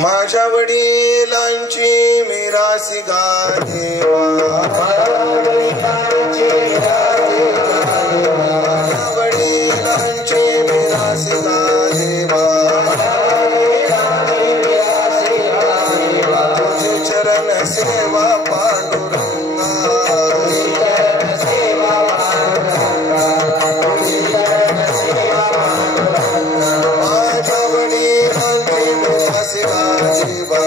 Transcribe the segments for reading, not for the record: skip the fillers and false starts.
माझ्या वडिलांची मिरासी गा देवा, वडिलांची मिरासी गा देवा, तुझे चरण सेवा पांडुरंगा, माझ्या वडिलांची मिरासी गा देवा,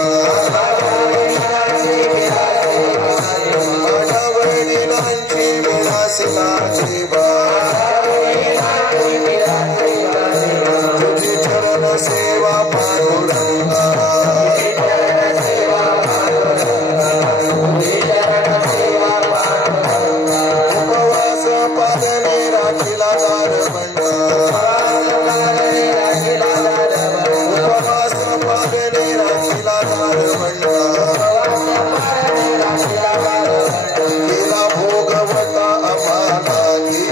माझ्या वडिलांची मिरासी गा देवा, तुझे चरण सेवा पांडुरंगा, उपवास पादने राखीला दारबंडा, उपवास पादने राखीला दारबंडा, केला भोगवता अपानागी,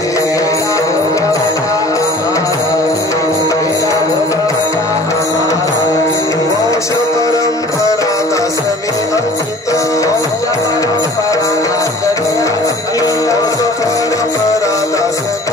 वंश परंपरा दासमी अंकित, वंश परंपरा दासमी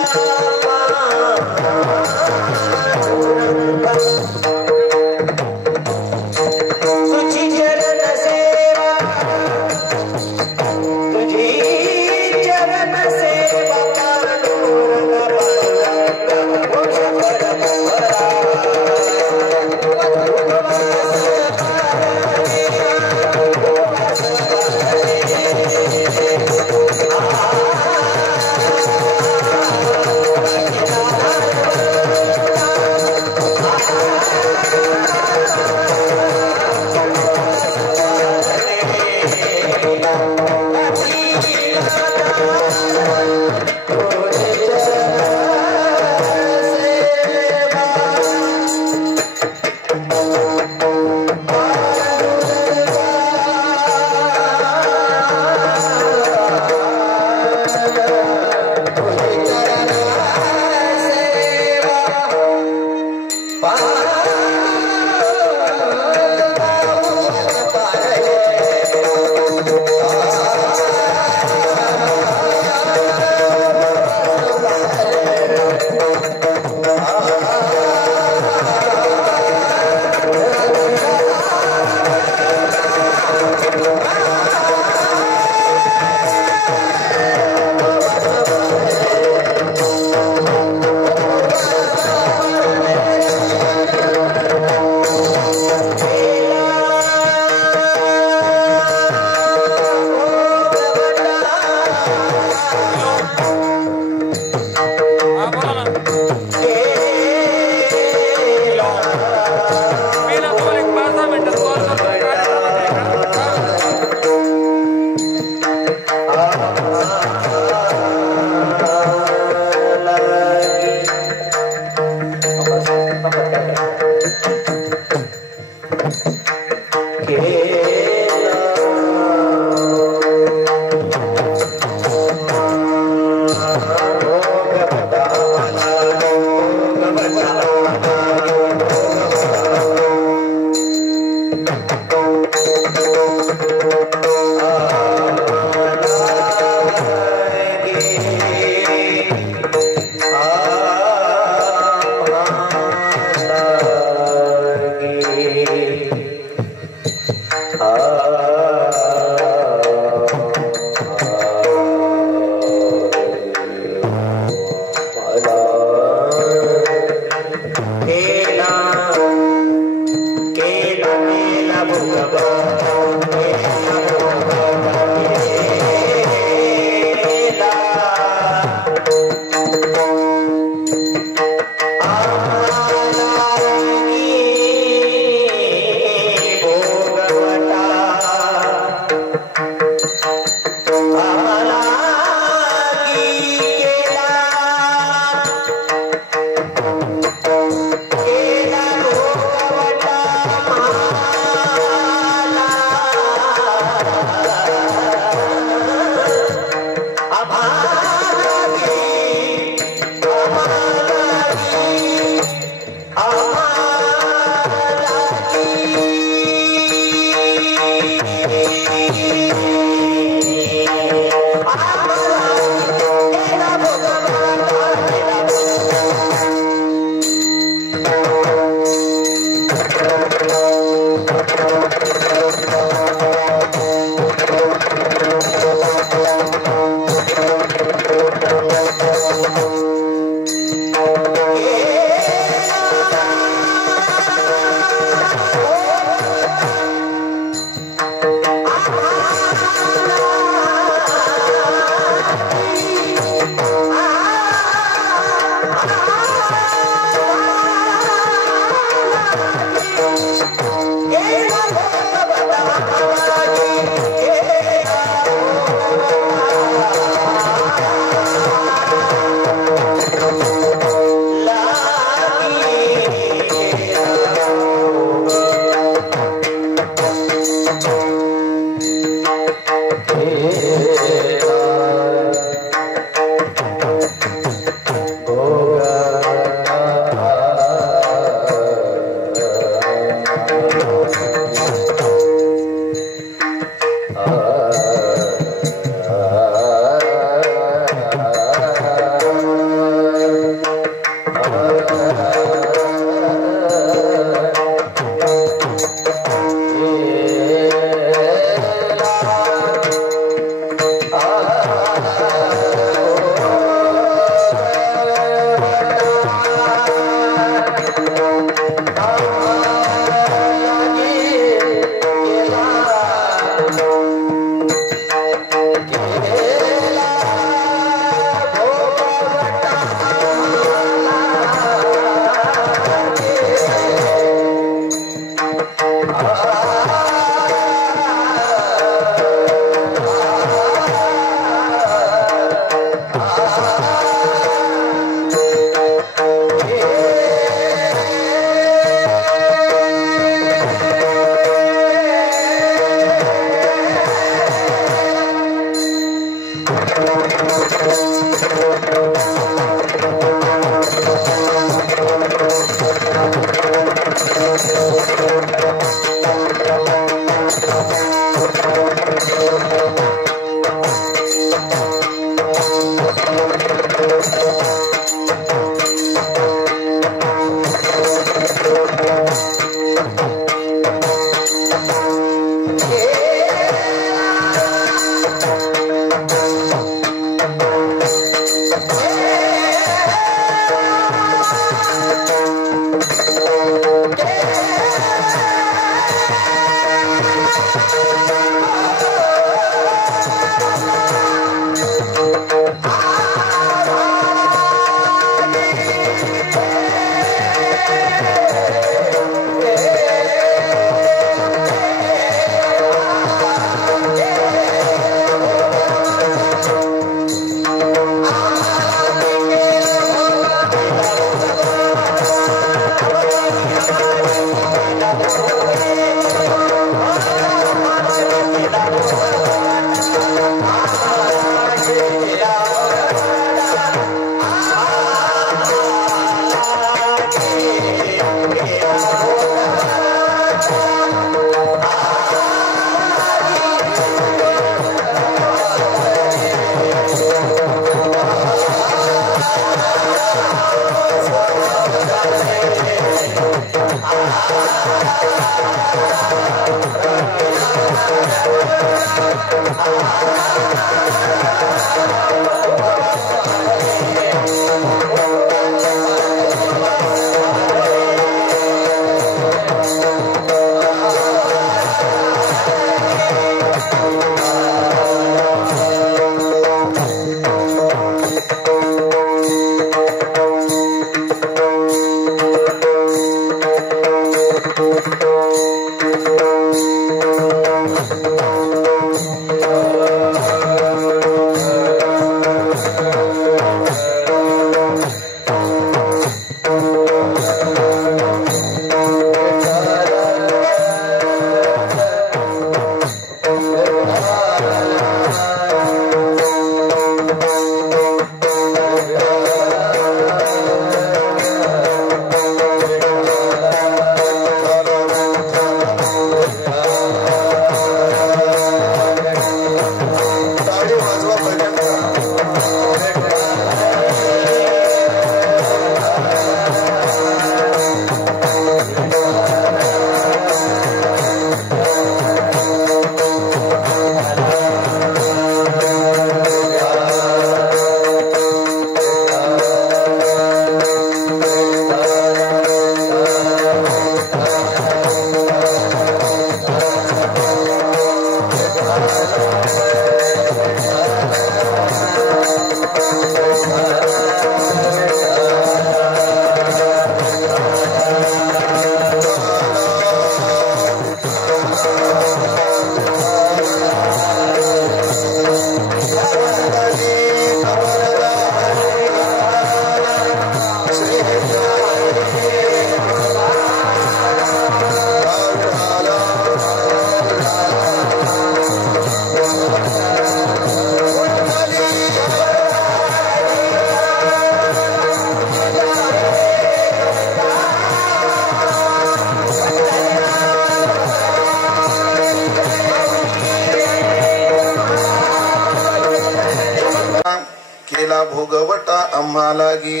भोगवटा आम्हा लागी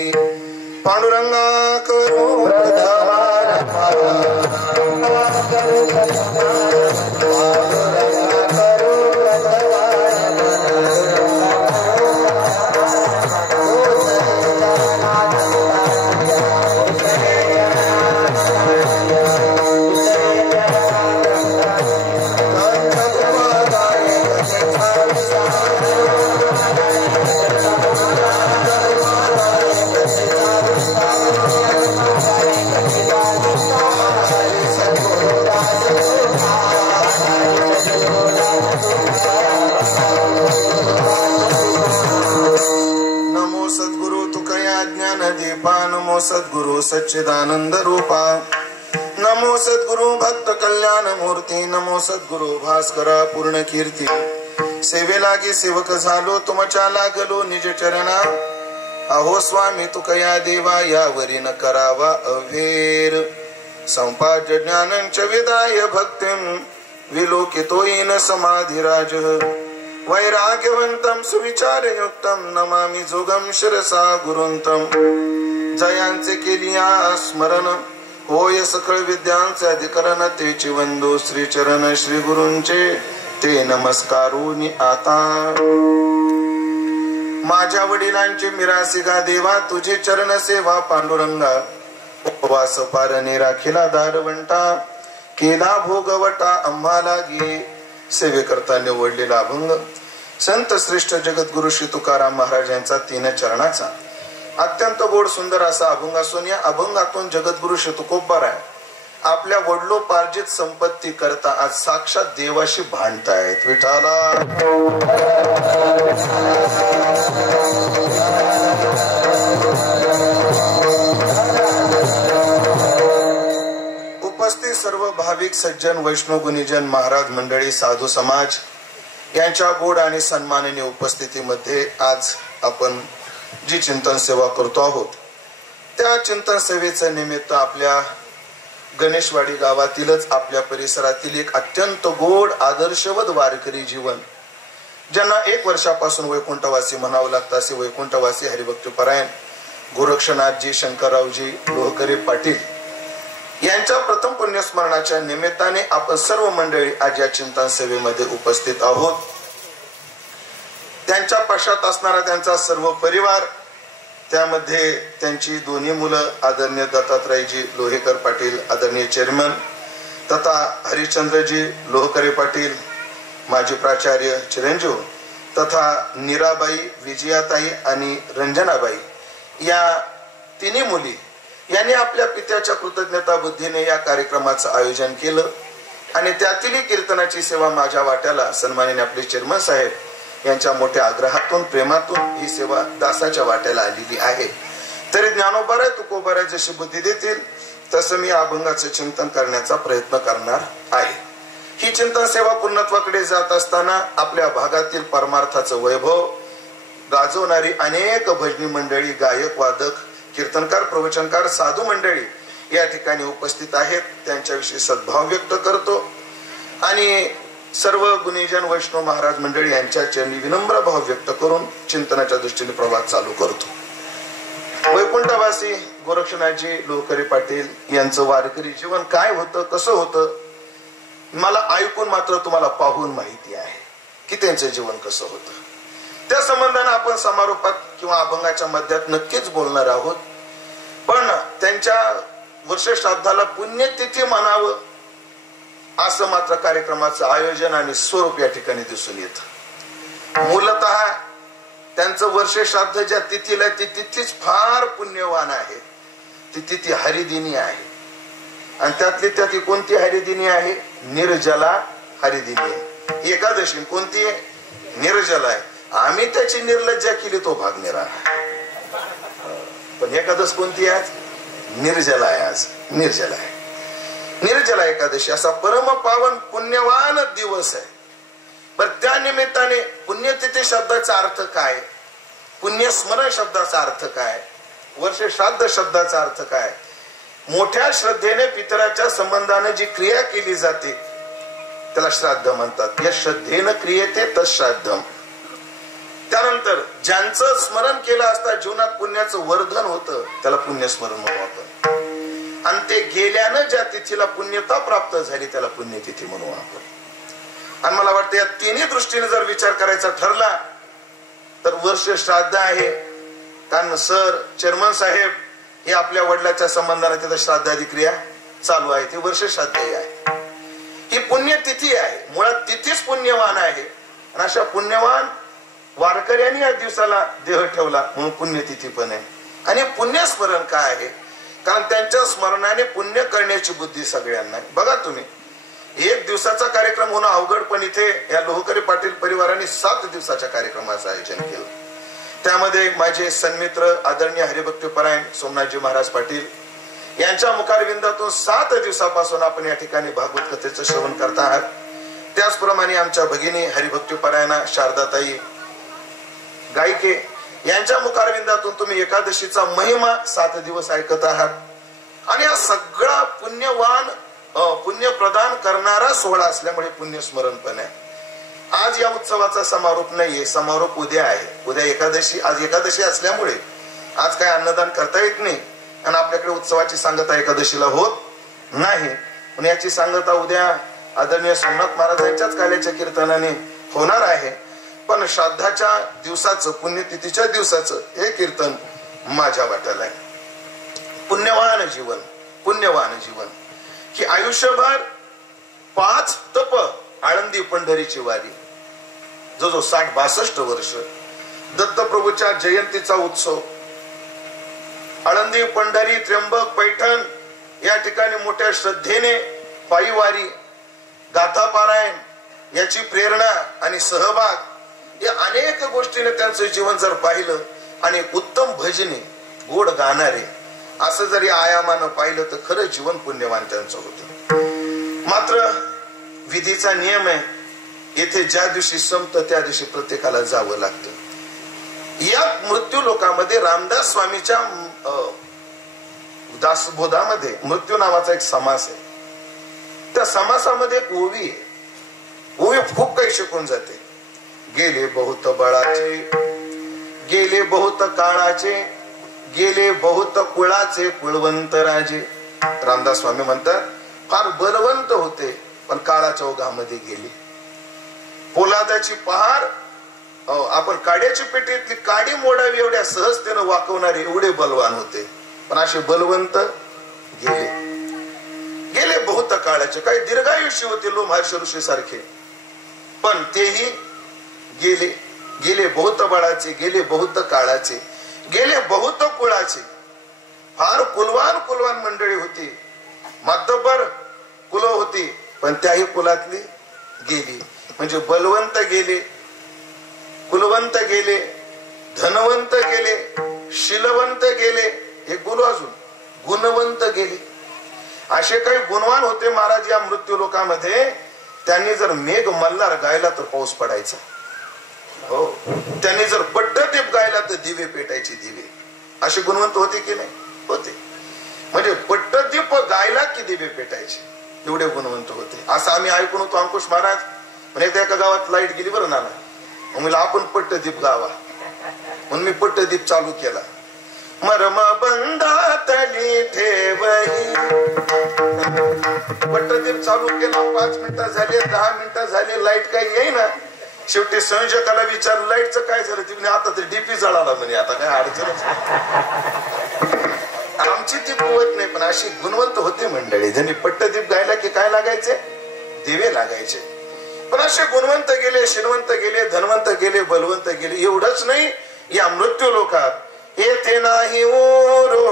पांडुरंगा करू सद्गुरु सच्चिदानंद रूपा नमो सद्गुरु भक्त कल्याण मूर्ती नमो सद्गुरु भास्करा पूर्ण कीर्ती सेवे लागी सेवक झालो तुमच्या लागलो निज चरणा अहो स्वामी तुकया देवा यावरी न करावा अवेर संपाद्य ज्ञानंच विदाय भक्तिं विलोकितोयेन समाधिराज वैराग्यवंतं सुविचारयुक्तं नमामि जोगं शिरसा गुरुंतं जयांचे केलिया स्मरण होय सकळ विद्यांचे अधिकरण तेची वंदो श्री चरण श्री गुरूंचे ते नमस्कारूनी आता माझ्या वडिलांची मिरासी गा देवा तुझी चरण सेवा पांडुरंगा उपवास पारणे राखिला दारवंटा केला भोगवटा आम्हा लागी सेवे करता निवडलेला अभंग संत श्रेष्ठ जगद्गुरु श्री तुकाराम महाराज यांचा 3 चरणाचा अत्यंत गोड सुंदर असा अभंग असून या अभंगातून जगद्गुरु श्री तुकोबाराय आपल्या वडलोपार्जित संपत्ती करता आज साक्षात देवाशी भांडतायत विठाला उपस्थित सर्व भाविक सज्जन वैष्णव गुणीजन महाराज मंडळी साधू समाज यांच्या गोड आणि सन्माननीय उपस्थितीमध्ये आज आपण जी चिंतन सेवा करतो आहोत त्या चिंतन सेवेचे निमित्त आपल्या गणेशवाडी गावातीलच आपल्या परिसरातील एक अत्यंत गोड आदर्शवत वारकरी जीवन ज्यांना 1 वर्षापासून वैकुंठवासी म्हणावं लागतं असे वैकुंठवासी हरिभक्तपरायण गोरक्षनाथजी शंकररावजी लोहकरे पाटील यांच्या प्रथम पुण्यस्मरणाच्या निमित्ताने आपण सर्व मंडळी आज या चिंतन सेवेमध्ये उपस्थित आहोत. त्यांच्या पश्चात असणारा त्यांचा सर्व परिवार, त्यामध्ये त्यांची दोन्ही मुलं आदरणीय दत्तात्रयजी लोहेकर पाटील आदरणीय चेअरमन, तथा हरिश्चंद्रजी लोहकरे पाटील माजी प्राचार्य चिरंजीव, तथा नीराबाई, विजयाताई आणि रंजनाबाई या तिन्ही मुली यांनी आपल्या पित्याच्या कृतज्ञता बुद्धीने या कार्यक्रमाचं आयोजन केलं. आणि त्यातील कीर्तनाची सेवा माझ्या वाट्याला सन्माननीय आपले चेअरमन साहेब यांच्या मोठ्या आग्रहातून प्रेमातून ही सेवा दासाच्या वाट्याला आलेली आहे. तरी ज्ञानोबाराय तुकोबाराय जशी बुद्धी देतील तसं मी अभंगाचं चिंतन करण्याचा प्रयत्न करणार आहे. ही चिंतन सेवा पूर्णत्वाकडे जात असताना आपल्या भागातील परमार्थाचं वैभव गाजवणारी अनेक भजनी मंडळी, गायक, वादक, कीर्तनकार, प्रवचनकार, साधू मंडळी या ठिकाणी उपस्थित आहेत. त्यांच्याविषयी सद्भाव व्यक्त करतो आणि सर्व गुणीजन वैष्णव महाराज मंडळी यांच्या चरणी विनम्र भाव व्यक्त करून चिंतनाच्या दृष्टीने प्रवास चालू करतो. वैकुंठवासी गोरक्षनाथजी लोहकरे पाटील यांचं वारकरी जीवन काय होतं, कसं होतं, मला ऐकून मात्र तुम्हाला पाहून माहिती आहे की त्यांचं जीवन कसं होतं. त्या संबंधाने आपण समारोपात किंवा अभंगाच्या मध्यात नक्कीच बोलणार आहोत. पण त्यांच्या वर्षश्राद्धाला पुण्यतिथी म्हणावं असं मात्र कार्यक्रमाचं आयोजन आणि स्वरूप या ठिकाणी दिसून येतं. मूलतः त्यांचं वर्षश्राद्ध ज्या तिथीला ती तिथीच फार पुण्यवान आहे. ती तिथी हरिदिनी आहे आणि त्यातली त्यात कोणती हरिदिनी आहे? निर्जला हरिदिनी आहे. एकादशी कोणती आहे? निर्जला आहे. आम्ही त्याची निर्लज्जा केली तो भाग निराळा. पण एकादश कोणती आहे? निर्जला आहे. आज निर्जला आहे. निर्जला एकादशी असा परम पावन पुण्यवान दिवस आहे. पण त्या निमित्ताने पुण्यतिथी शब्दाचा अर्थ काय, पुण्यस्मरण शब्दाचा अर्थ काय, वर्ष श्राद्ध शब्दाचा अर्थ काय, मोठ्या श्रद्धेने पितराच्या संबंधाने जी क्रिया केली जाते त्याला श्राद्ध म्हणतात. या श्रद्धेनं क्रियेते तश्राद्धम. त्यानंतर ज्यांचं स्मरण केलं असता जीवनात पुण्याचं वर्धन होतं त्याला पुण्यस्मरण म्हणू आपण. आणि ते गेल्यानं ज्या तिथीला पुण्यता प्राप्त झाली त्याला पुण्यतिथी म्हणू आपण. आणि मला वाटतं या तिन्ही दृष्टीने जर विचार करायचा ठरला तर वर्ष श्राद्ध आहे. कारण सर चेअरमन साहेब हे आपल्या वडिलाच्या संबंधाने तिथं श्राद्धादी क्रिया चालू आहे. ती वर्ष श्राद्ध आहे. ही पुण्यतिथी आहे. मुळात तिथीच पुण्यवान आहे. आणि अशा पुण्यवान वारकऱ्यांनी या दिवसाला देह ठेवला म्हणून पुण्यतिथी पण आहे. आणि पुण्यस्मरण काय आहे? कारण त्यांच्या स्मरणाने पुण्य करण्याची बुद्धी सगळ्यांना. बघा तुम्ही, एक दिवसाचा कार्यक्रम होणं अवघड, पण इथे या लोहकरे पाटील परिवाराने 7 दिवसाच्या कार्यक्रमाचं आयोजन केलं. त्यामध्ये माझे सन्मित्र आदरणीय हरिभक्तीपरायण सोमनाथजी महाराज पाटील यांच्या मुखारविंदातून 7 दिवसापासून आपण या ठिकाणी भागवत कथेचं श्रवण करता आहात. त्याचप्रमाणे आमच्या भगिनी हरिभक्तीपरायणा शारदाताई गायके यांच्या मुखारविंदातून तुम्ही एकादशीचा महिमा 7 दिवस ऐकत आहात. आणि हा सगळा पुण्यवान पुण्य प्रदान करणारा सोहळा असल्यामुळे पुण्यस्मरण पण आहे. आज या उत्सवाचा समारोप नाहीये, समारोप उद्या आहे. उद्या एकादशी, आज एकादशी असल्यामुळे आज काय अन्नदान करता येत नाही आणि आपल्याकडे उत्सवाची सांगता एकादशीला होत नाही. पण याची सांगता उद्या आदरणीय सोमनाथ महाराजांच्याच काल्याच्या कीर्तनाने होणार आहे. पण श्राद्धाच्या दिवसाचं, पुण्यतिथीच्या दिवसाचं हे कीर्तन माझ्या वाट्याला आहे. पुण्यवान जीवन, पुण्यवान जीवन की आयुष्यभर 5 तप, आळंदी पंढरीची वारी, जो 60-62 वर्ष, दत्तप्रभूच्या जयंतीचा उत्सव, आळंदी पंढरी त्र्यंबक पैठण या ठिकाणी मोठ्या श्रद्धेने पायी वारी, गाथा पारायण याची प्रेरणा आणि सहभाग, या अनेक गोष्टीने त्यांचं जीवन जर पाहिलं आणि उत्तम भजने, गोड गाणारे असं जरी आयामानं पाहिलं तर खरं जीवन पुण्यवान त्यांचं होतं. मात्र विधीचा नियम आहे, येथे ज्या दिवशी संपतं त्या दिवशी प्रत्येकाला जावं लागतं. या मृत्यू लोकामध्ये रामदास स्वामीच्या दासबोधामध्ये मृत्यू नावाचा एक समास आहे. त्या समासामध्ये एक ओवी आहे. ओवी खूप काही शिकून जाते. गेले बहुत बळाचे, गेले बहुत काळाचे, गेले बहुत कुळाचे कुळवंत राजे. रामदास स्वामी म्हणतात फार बलवंत होते, पण काळाच्या ओघामध्ये गेले. पोलादाची पहार, आपण काड्याची पेटीतली काडी मोडावी एवढ्या सहजतेनं वाकवणारे एवढे बलवान होते, पण असे बलवंत गेले बहुत काळाचे. काही दीर्घायुष्य होते लोमहर्षी ऋषी सारखे, पण तेही गेले बहुत बळाचे, गेले बहुत काळाचे, गेले बहुत कुळाचे. फार कुलवान मंडळी होती, मातबर कुल होती, पण त्याही कुलातली गेली. म्हणजे बलवंत गेले, कुलवंत गेले, धनवंत गेले, शीलवंत गेले, एक बोलू अजून गुणवंत गेले. असे काही गुणवान होते महाराज या मृत्यू लोकांमध्ये. त्यांनी जर मेघ मल्हार गायला तर पाऊस पडायचा. हो, त्यांनी जर पट्टदीप गायला तर दिवे पेटायचे दिवे. असे गुणवंत होते की नाही? होते. म्हणजे पट्टदीप गायला की दिवे पेटायचे, एवढे गुणवंत होते. असं आम्ही ऐकून होतो अंकुश महाराज. पण एकदा एका गावात लाईट गेली बरं नाना, म्हणलं आपण पट्टदीप गावा, म्हणून मी पट्टदीप चालू केला. मर्म बंधातली ठेवही, पट्टदीप चालू केला. 5 मिनिटं झाले, 10 मिनिटं झाले, लाईट काही येईना. शेवटी संयोजकाला विचारलं लाईटचं काय झालं? तिने आता तर डीपी जळाला म्हणे, आता काय अडचणच. आमची ती कुवत नाही, पण अशी गुणवंत होती मंडळी. ज्यांनी पट्टदीप गायला की काय लागायचे? दिवे लागायचे. पण असे गुणवंत गेले, शिनवंत गेले, धनवंत गेले, बलवंत गेले. एवढंच नाही, या मृत्यू लोकात येथे नाही ओरो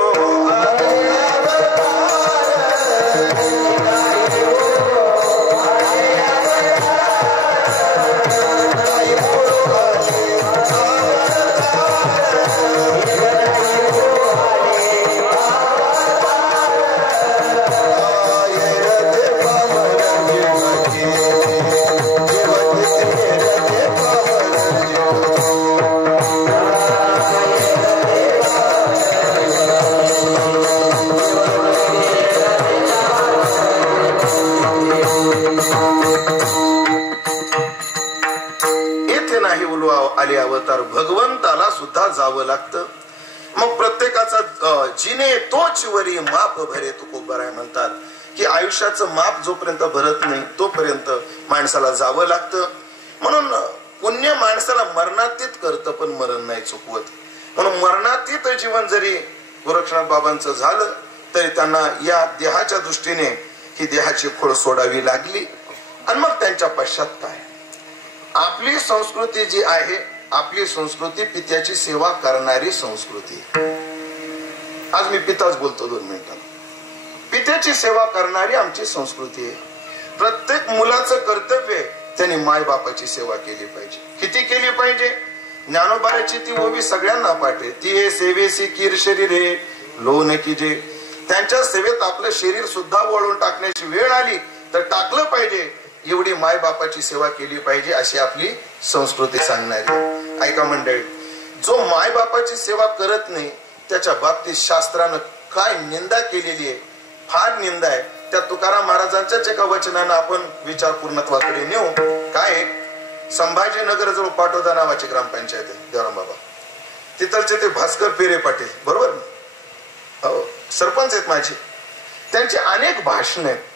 आले अवतार. भगवंताला सुद्धा जावं लागतं. मग प्रत्येकाचा जिने तोच वरी माप भरे तुकोबराय म्हणतात की आयुष्याचं माप जोपर्यंत भरत नाही तोपर्यंत माणसाला जावं लागतं. म्हणून पुण्य माणसाला मरणातीत करतं, पण मरण नाही चुकवत. म्हणून मरणातीत जीवन जरी गोरक्षनाथ बाबांचं झालं तरी त्यांना या देहाच्या दृष्टीने ही देहाची खोड सोडावी लागली. आणि मग त्यांच्या पश्चात काय? आपली संस्कृती जी आहे, आपली संस्कृती पित्याची सेवा करणारी संस्कृती. आज मी पिताच बोलतो 2 मिनिटात. पित्याची सेवा करणारी आमची संस्कृती आहे. प्रत्येक मुलाचं कर्तव्य त्यांनी माय बापाची सेवा केली पाहिजे. किती केली पाहिजे? ज्ञानोबाची ती ओवी सगळ्यांना पाठे. ती सेवेसी कीर शरीरे लोन कीजे. त्यांच्या सेवेत आपलं शरीर सुद्धा वळून टाकण्याची वेळ आली तर टाकलं पाहिजे. एवढी माय बापाची सेवा केली पाहिजे अशी आपली संस्कृती सांगणारी. ऐका मंडळी, जो माय बापाची सेवा करत नाही त्याच्या बाबतीत शास्त्रानं काय निंदा केलेली आहे, फार निंदा आहे. त्या तुकाराम महाराजांच्याच एका वचनानं आपण विचार पूर्णत्वाकडे नेऊ. काय? संभाजीनगर जवळ पाटोदा नावाची ग्रामपंचायत आहे, देवराम बाबा. तिथलचे ते भास्कर पेरे पाटील, बरोबर? हो, सरपंच आहेत माझे. त्यांचे अनेक भाषण आहेत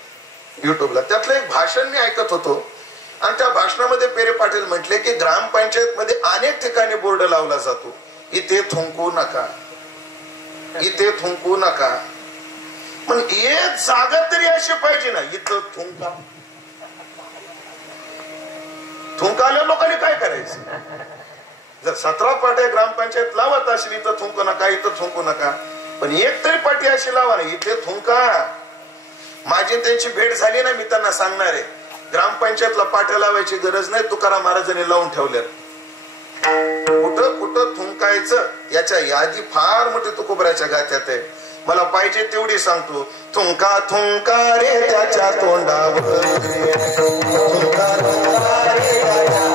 युट्यूबला. त्यातलं एक भाषण मी ऐकत होतो आणि त्या भाषणामध्ये पेरे पाटील म्हटले की ग्रामपंचायत मध्ये अनेक ठिकाणी बोर्ड लावला जातो, इथे थुंकू नका, इथे थुंकू नका. पण एक जागा तरी अशी पाहिजे ना, इथं थुंका. थुंकाल्या लोकांनी काय करायचं? जर 17 पाट्या ग्रामपंचायत लावत असेल इथं थुंकू नका, इथं थुंकू नका, पण एक तरी पाटी अशी लावा ना, इथे थुंका. माझी त्यांची भेट झाली ना, मी त्यांना सांगणार आहे ग्रामपंचायतला पाट्या लावायची गरज नाही, तुकाराम महाराजांनी लावून ठेवल्या. कुठं कुठं थुंकायचं याच्या यादी फार मोठी तुकोबराच्या गात्यात आहे. मला पाहिजे तेवढी सांगतो. थुंका थुंका रे त्याच्या तोंडावर, थुंका थुंका रे त्याच्या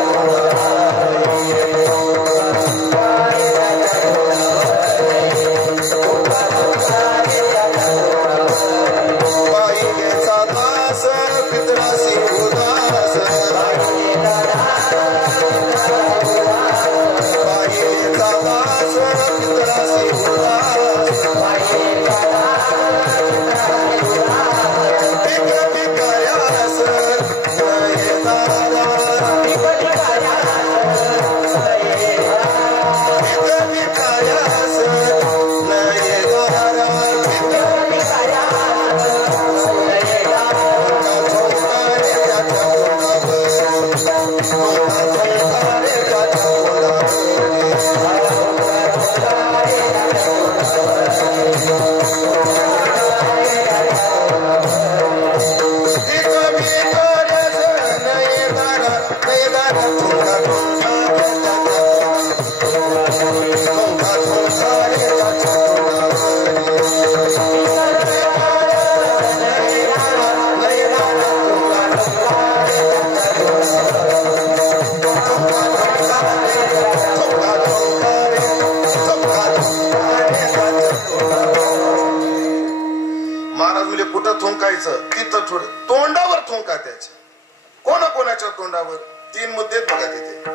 कुठं थुंकायचं तिथं थोडं तोंडावर थुंका त्याच्या. कोणाच्या तोंडावर? 3 मुद्दे बघा तिथे.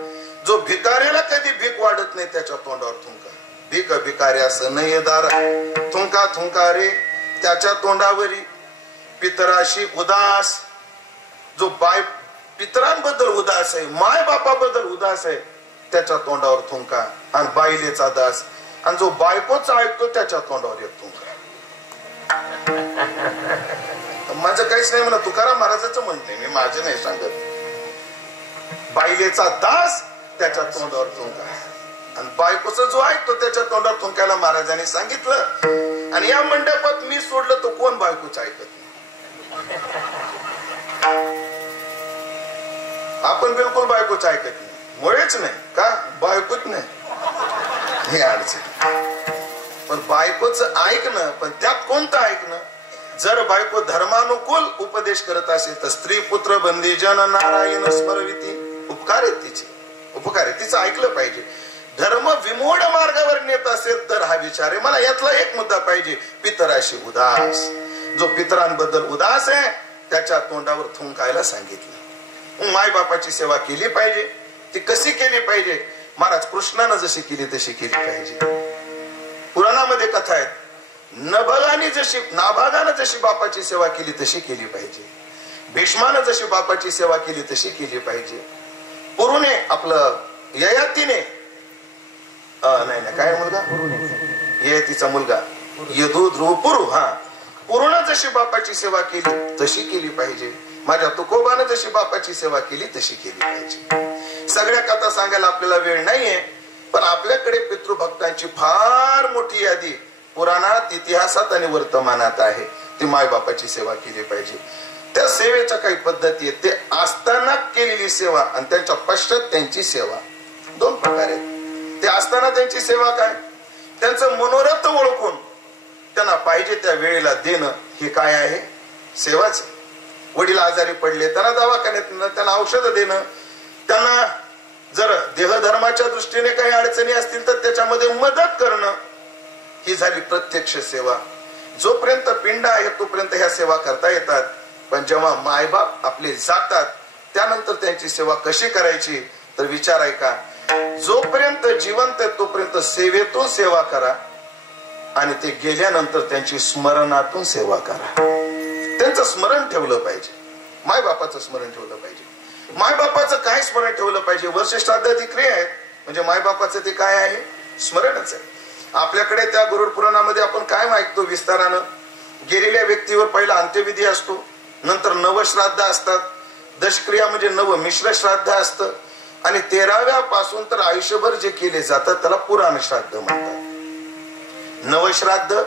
जो भिकाऱ्याला कधी भीक वाढत नाही त्याच्या तोंडावर थुंका. भीक भिकाऱ्यास नाही दारा थुंका थुंका रे त्याच्या तोंडावरी. पितराशी उदास, जो पितरांबद्दल उदास आहे, माय बापाबद्दल उदास आहे, त्याच्या तोंडावर थुंका. आणि बाईलेचा दास, आणि जो बायकोचा ऐकतो त्याच्या तोंडावर एक थुंका. माझं काहीच नाही म्हणत, तुकाराम महाराजांचं म्हणते मी, माझं नाही सांगत. बाईलेचा दास त्याच्या तोंडावर थुंका. आणि बायकोचा जो ऐकतो त्याच्या तोंडावर थुंकायला महाराजांनी सांगितलं. आणि या मंडपात मी सोडलं तर कोण बायकोच ऐकत नाही. आपण बिलकुल बायकोच ऐकत नाही. मुळेच नाही का? बायकोच नाही हे अडचण. पण बायकोचं ऐकणं, पण त्यात कोणतं ऐकणं? जर बायको धर्मानुकूल उपदेश करत असेल तर स्त्री पुत्र बंदी जन नारायण स्मरविती, उपकार आहेत तिचे, उपकार आहे, तिचं ऐकलं पाहिजे. धर्म विमोड मार्गावर नेत असेल तर हा विचार आहे. मला यातला एक मुद्दा पाहिजे, पितराशी उदास. जो पितरांबद्दल उदास आहे त्याच्या तोंडावर थुंकायला सांगितलं. माय बापाची सेवा केली पाहिजे. ती कशी केली पाहिजे? महाराज कृष्णानं जशी केली तशी केली पाहिजे. पुराणामध्ये कथा आहेत, नाभागानं जशी बापाची सेवा केली तशी केली पाहिजे. भीष्मानं जशी बापाची सेवा केली तशी केली पाहिजे. पुरुने आपलं ययातीने नाही काय मुलगा ययातीचा मुलगा यदू ध्रुव पुरु, पुरुनं जशी बापाची सेवा केली तशी केली पाहिजे. माझ्या तुकोबानं जशी बापाची सेवा केली तशी केली पाहिजे. सगळ्या कथा सांगायला आपल्याला वेळ नाहीये, पण आपल्याकडे पितृभक्तांची फार मोठी यादी पुराणात, इतिहासात आणि वर्तमानात आहे. ती मायबापाची सेवा केली पाहिजे. त्या सेवेच्या काही पद्धती आहेत. ते असताना केलेली सेवा आणि त्यांच्या पश्चात त्यांची सेवा, 2 प्रकार आहेत. ते असताना त्यांची सेवा काय? त्यांचं मनोरथ ओळखून त्यांना पाहिजे त्या वेळेला देणं, हे काय आहे? सेवाच. वडील आजारी पडले, त्यांना दवाखान्यात त्यांना औषधं देणं, त्यांना जर देहधर्माच्या दृष्टीने काही अडचणी असतील तर त्याच्यामध्ये मदत करणं, ही झाली प्रत्यक्ष सेवा. जोपर्यंत पिंड आहे तोपर्यंत ह्या सेवा करता येतात. पण जेव्हा मायबाप आपले जातात त्यानंतर त्यांची सेवा कशी करायची? तर विचार आहे का, जोपर्यंत जिवंत आहे तोपर्यंत सेवेतून सेवा करा आणि ते गेल्यानंतर त्यांची स्मरणातून सेवा करा. त्यांचं स्मरण ठेवलं पाहिजे, मायबापाचं स्मरण ठेवलं पाहिजे. मायबापाचं काय स्मरण ठेवलं पाहिजे? वर्ष श्राद्धादी क्रिया आहेत, म्हणजे मायबापाचं ते काय आहे? स्मरणच आहे. आपल्याकडे त्या गरुड पुराणामध्ये आपण काय ऐकतो विस्तारानं? गेलेल्या व्यक्तीवर पहिला अंत्यविधी असतो, नंतर नवश्राद्ध असतात, दशक्रिया म्हणजे नव मिश्र श्राद्ध असतं, आणि 13व्या पासून तर आयुष्यभर जे केले जातात त्याला पुराण श्राद्ध म्हणतात. नवश्राद्ध,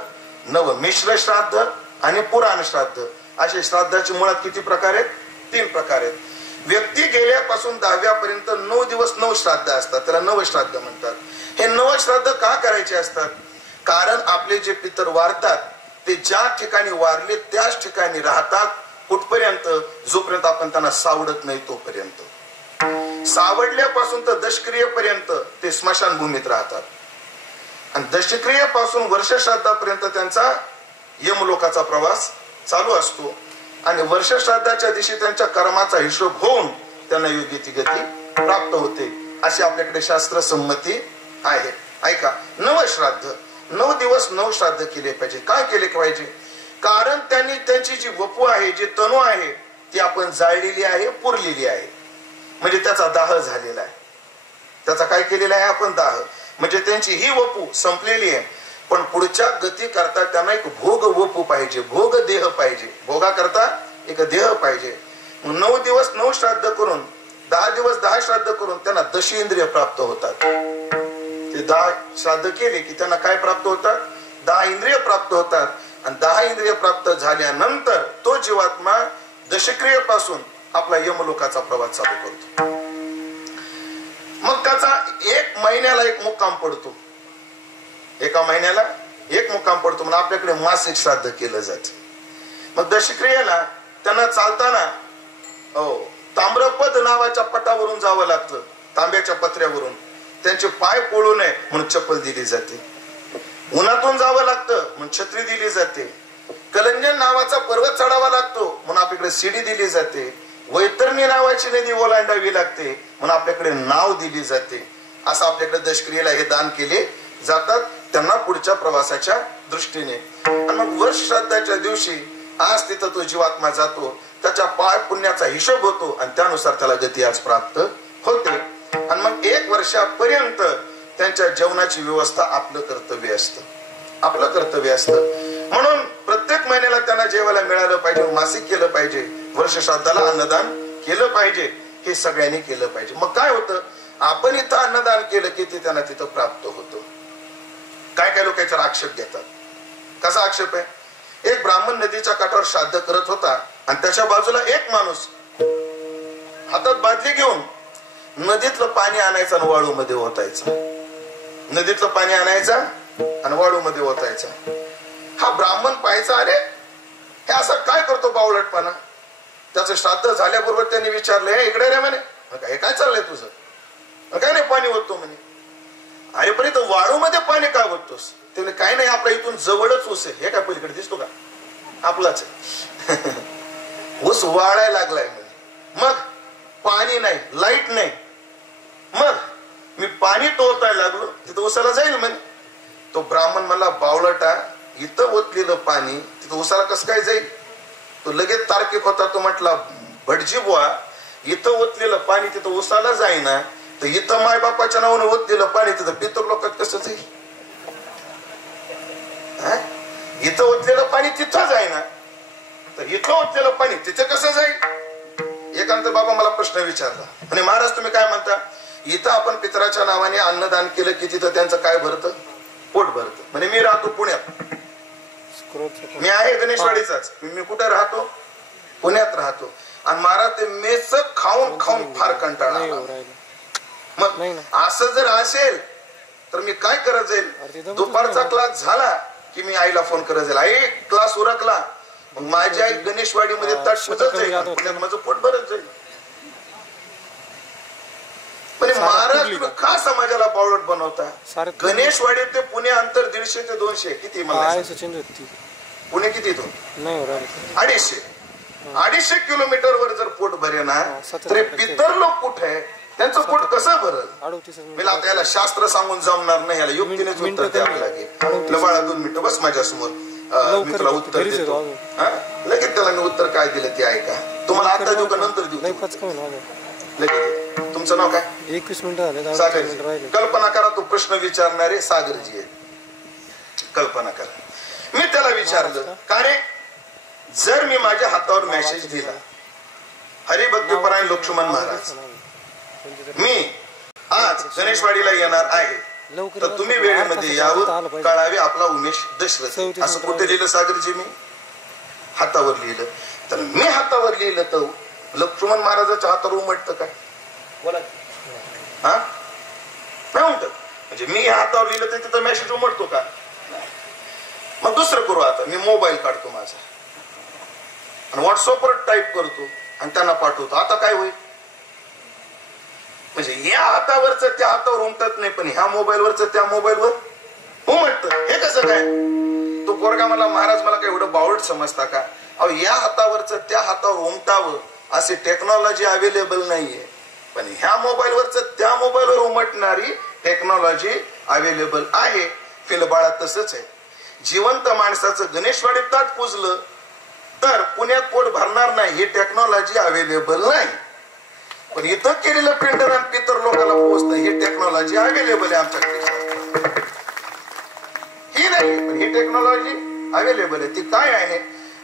नव मिश्र श्राद्ध आणि पुराण श्राद्ध असे श्राद्धाचे मुळात किती प्रकार आहेत? 3 प्रकार आहेत. व्यक्ती गेल्यापासून 10व्या पर्यंत 9 दिवस 9 श्राद्ध असतात, त्याला नवश्राद्ध म्हणतात. हे नवश्राद्ध का करायचे असतात? कारण आपले जे पितर वारतात ते ज्या ठिकाणी वारले त्याच ठिकाणी राहतात. कुठपर्यंत? जोपर्यंत आपण त्यांना सावडत नाही तोपर्यंत. सावडल्यापासून तर दशक्रियेपर्यंत ते स्मशानभूमीत राहतात, आणि दशक्रियेपासून वर्षश्राद्धापर्यंत त्यांचा यमलोकाचा प्रवास चालू असतो. आणि वर्षश्राद्धाच्या दिवशी त्यांच्या कर्माचा हिशोब होऊन त्यांना योग्य ती गती प्राप्त होते, अशी आपल्याकडे शास्त्र संमती आहे. ऐका, नवश्राद्ध, 9 दिवस 9 श्राद्ध केले पाहिजे. काय केले पाहिजे? कारण त्यांनी त्यांची जी वपू आहे, जी तनु आहे, ती आपण जाळलेली आहे, पुरलेली आहे, म्हणजे त्याचा दाह झालेला आहे. त्याचा काय केलेला आहे आपण? दाह. म्हणजे त्यांची ही वपू संपलेली आहे, पण पुढच्या गती करता त्यांना एक भोग वपू पाहिजे, भोग देह पाहिजे, भोगा करता एक देह पाहिजे. 9 दिवस 9 श्राद्ध करून 10 दिवस 10 श्राद्ध करून त्यांना दशेंद्रिय प्राप्त होतात. ते 10 श्राद्ध केले की त्यांना काय प्राप्त होतात? 10 इंद्रिय प्राप्त होतात. आणि 10 इंद्रिय प्राप्त झाल्यानंतर तो जीवात्मा दशक्रियेपासून आपला यमलोकाचा प्रवास चालू करतो. मग त्याचा 1 महिन्याला 1 मुक्काम पडतो, एका महिन्याला 1 मुक्काम पडतो. म्हणून आपल्याकडे मासिक श्राद्ध केलं जात. मग दशक्रियेला त्यांना चालताना ताम्रपद नावाच्या पटावरून जावं लागतं, तांब्याच्या पत्र्यावरून. त्यांचे पाय पोळू नये म्हणून चप्पल दिली जाते. उन्हातून जावं लागतं म्हणून छत्री दिली जाते. कलंजन नावाचा पर्वत चढावा लागतो म्हणून आपल्याकडे शिडी दिली जाते. वैतरणी नावाची नदी ओलांडावी लागते म्हणून आपल्याकडे नाव दिली जाते. असं आपल्याकडे दशक्रियेला हे दान केले जातात त्यांना पुढच्या प्रवासाच्या दृष्टीने. आणि मग वर्ष श्राद्धाच्या दिवशी आज तिथं तो जीवात्मा जातो, त्याच्या पाय पुण्याचा हिशोब होतो आणि त्यानुसार त्याला गती आज प्राप्त होते. आणि मग 1 वर्षापर्यंत त्यांच्या जेवणाची व्यवस्था आपलं कर्तव्य असतं, आपलं कर्तव्य असतं. म्हणून प्रत्येक महिन्याला त्यांना जेवायला मिळालं पाहिजे, मासिक केलं पाहिजे, वर्ष श्राद्धाला अन्नदान केलं पाहिजे, हे सगळ्यांनी केलं पाहिजे. मग काय होतं, आपण इथं अन्नदान केलं की ते त्यांना तिथं प्राप्त होतं. काय काय लोक याच्यावर आक्षेप घेतात. कसा आक्षेप आहे, एक ब्राह्मण नदीच्या काठावर श्राद्ध करत होता आणि त्याच्या बाजूला एक माणूस हातात बादली घेऊन नदीतलं पाणी आणायचं आणि वाळूमध्ये ओतायचं, नदीतलं पाणी आणायचं आणि वाळूमध्ये ओतायचं. हा ब्राह्मण पाहायचा, अरे हे असं काय करतो बावळटपणा. त्याचं श्राद्ध झाल्याबरोबर त्यांनी विचारलं, हे इकडे रे म्हणे, हे काय चाललंय तुझं, काय नाही पाणी ओततो म्हणे. अरे पण इथं वाळूमध्ये पाणी काय ओततोस. ते म्हणे काय नाही, आपल्या इथून जवळच ऊस आहे. हे काय पलीकडे दिसतो का, आपलाच ऊस वाळायला लागलाय म्हणे. मग पाणी नाही, लाईट नाही, मग मी पाणी तोडतायला लागलो, तिथं उसाला जाईल म्हणे. तो ब्राह्मण म्हणला, बावळटा, इथं ओतलेलं पाणी तिथं उसाला कसं काय जाईल. तो लगेच तार्किक होता. तो म्हटला, भटजी बुवा, इथं ओतलेलं पाणी तिथं उसाला जाईना, तर इथं माय बापाच्या नावाने ओतलेलं पाणी तिथं पितर लोकात कसं जाईल. इथं ओतलेलं पाणी तिथं जाईना, तर इथं ओतलेलं पाणी तिथं कसं जाईल. एकांत बाबा मला प्रश्न विचारला, आणि महाराज तुम्ही काय म्हणता, इथं आपण पितराच्या नावाने अन्नदान केलं की तिथं त्यांचं काय भरतं, पोट भरतं. म्हणजे मी राहतो पुण्यात, मी आहे गणेशवाडीचाच, मी कुठे राहतो, पुण्यात राहतो. आणि महाराज ते मेस खाऊन खाऊन फार कंटाळा. मग असं जर असेल तर मी काय करत जाईल, दुपारचा क्लास झाला की मी आईला फोन करत जाईल, आई क्लास उरकला, मग माझी आई गणेशवाडीमध्ये ताट शोधत जाईल, पुण्यात माझं पोट भरत जाईल. म्हणजे महाराज तुम्ही का समाजाला बावळट बनवता. गणेशवाडी ते पुणे अंतर 150 ते 200 किती मला, पुणे किती इथून 250 किलोमीटरवर जर पोट भरे ना, तर पितर लोक कुठे आहे, त्यांचं पोट कसं भरल. मला आता याला शास्त्र सांगून जमणार नाही, याला युक्तीनेच उत्तर द्यावं लागेल. बाळा 2 मिनिटं बस माझ्या समोर, मी तुला उत्तर देतो. लगेच त्याला मी उत्तर काय दिलं ते ऐका. तुम्हाला आता देऊ का नंतर देऊ, लगेच. तुमचं नाव काय. 21 मिनिटं झाले. सागरजी. कल्पना करा, तो प्रश्न विचारणारे सागरजी आहे. कल्पना करा, मी त्याला विचारलं, का रे जर मी माझ्या हातावर मेसेज दिला, हरिभक्तीपरायण लक्ष्मण महाराज, मी आज गणेशवाडीला येणार आहे, तर तुम्ही वेळेमध्ये यावं, कळावे आपला उमेश दशरथ. असं कुठे लिहिलं सागरजी, मी हातावर लिहिलं. तर मी हातावर लिहिलं तर लक्ष्मण महाराजाच्या हातावर उमटतं काय, बोला. हा नाही उमटत. म्हणजे मी हातावर लिहिलं तर तिथं मेसेज उमटतो का. मग दुसरं करू, आता मी मोबाईल काढतो माझा आणि व्हॉट्सअपवर टाईप करतो आणि त्यांना पाठवतो. आता काय होईल, म्हणजे या हातावरच त्या हातावर उमटत नाही, पण ह्या मोबाईलवरच त्या मोबाईलवर उमटत. हे कसं काय. तो पोरगा मला, महाराज मला काय एवढं बावळट समजता का. अहो, या हातावरच त्या हातावर उमटावं अशी टेक्नॉलॉजी अवेलेबल नाहीये, पण ह्या मोबाईलवरच त्या मोबाईलवर उमटणारी टेक्नॉलॉजी अवेलेबल आहे. फिलबाळा तसंच आहे. जिवंत माणसाचं गणेशवाडीत ताट पुजलं तर पुण्यात पोट भरणार नाही, ही टेक्नॉलॉजी अवेलेबल नाही. पण इथं केलेलं प्रिंटर आणि पितर लोकांना पोहोचतं, ही टेक्नॉलॉजी अवेलेबल आहे आमच्याकडे. ही नाही, पण ही टेक्नॉलॉजी अवेलेबल आहे. ती काय आहे,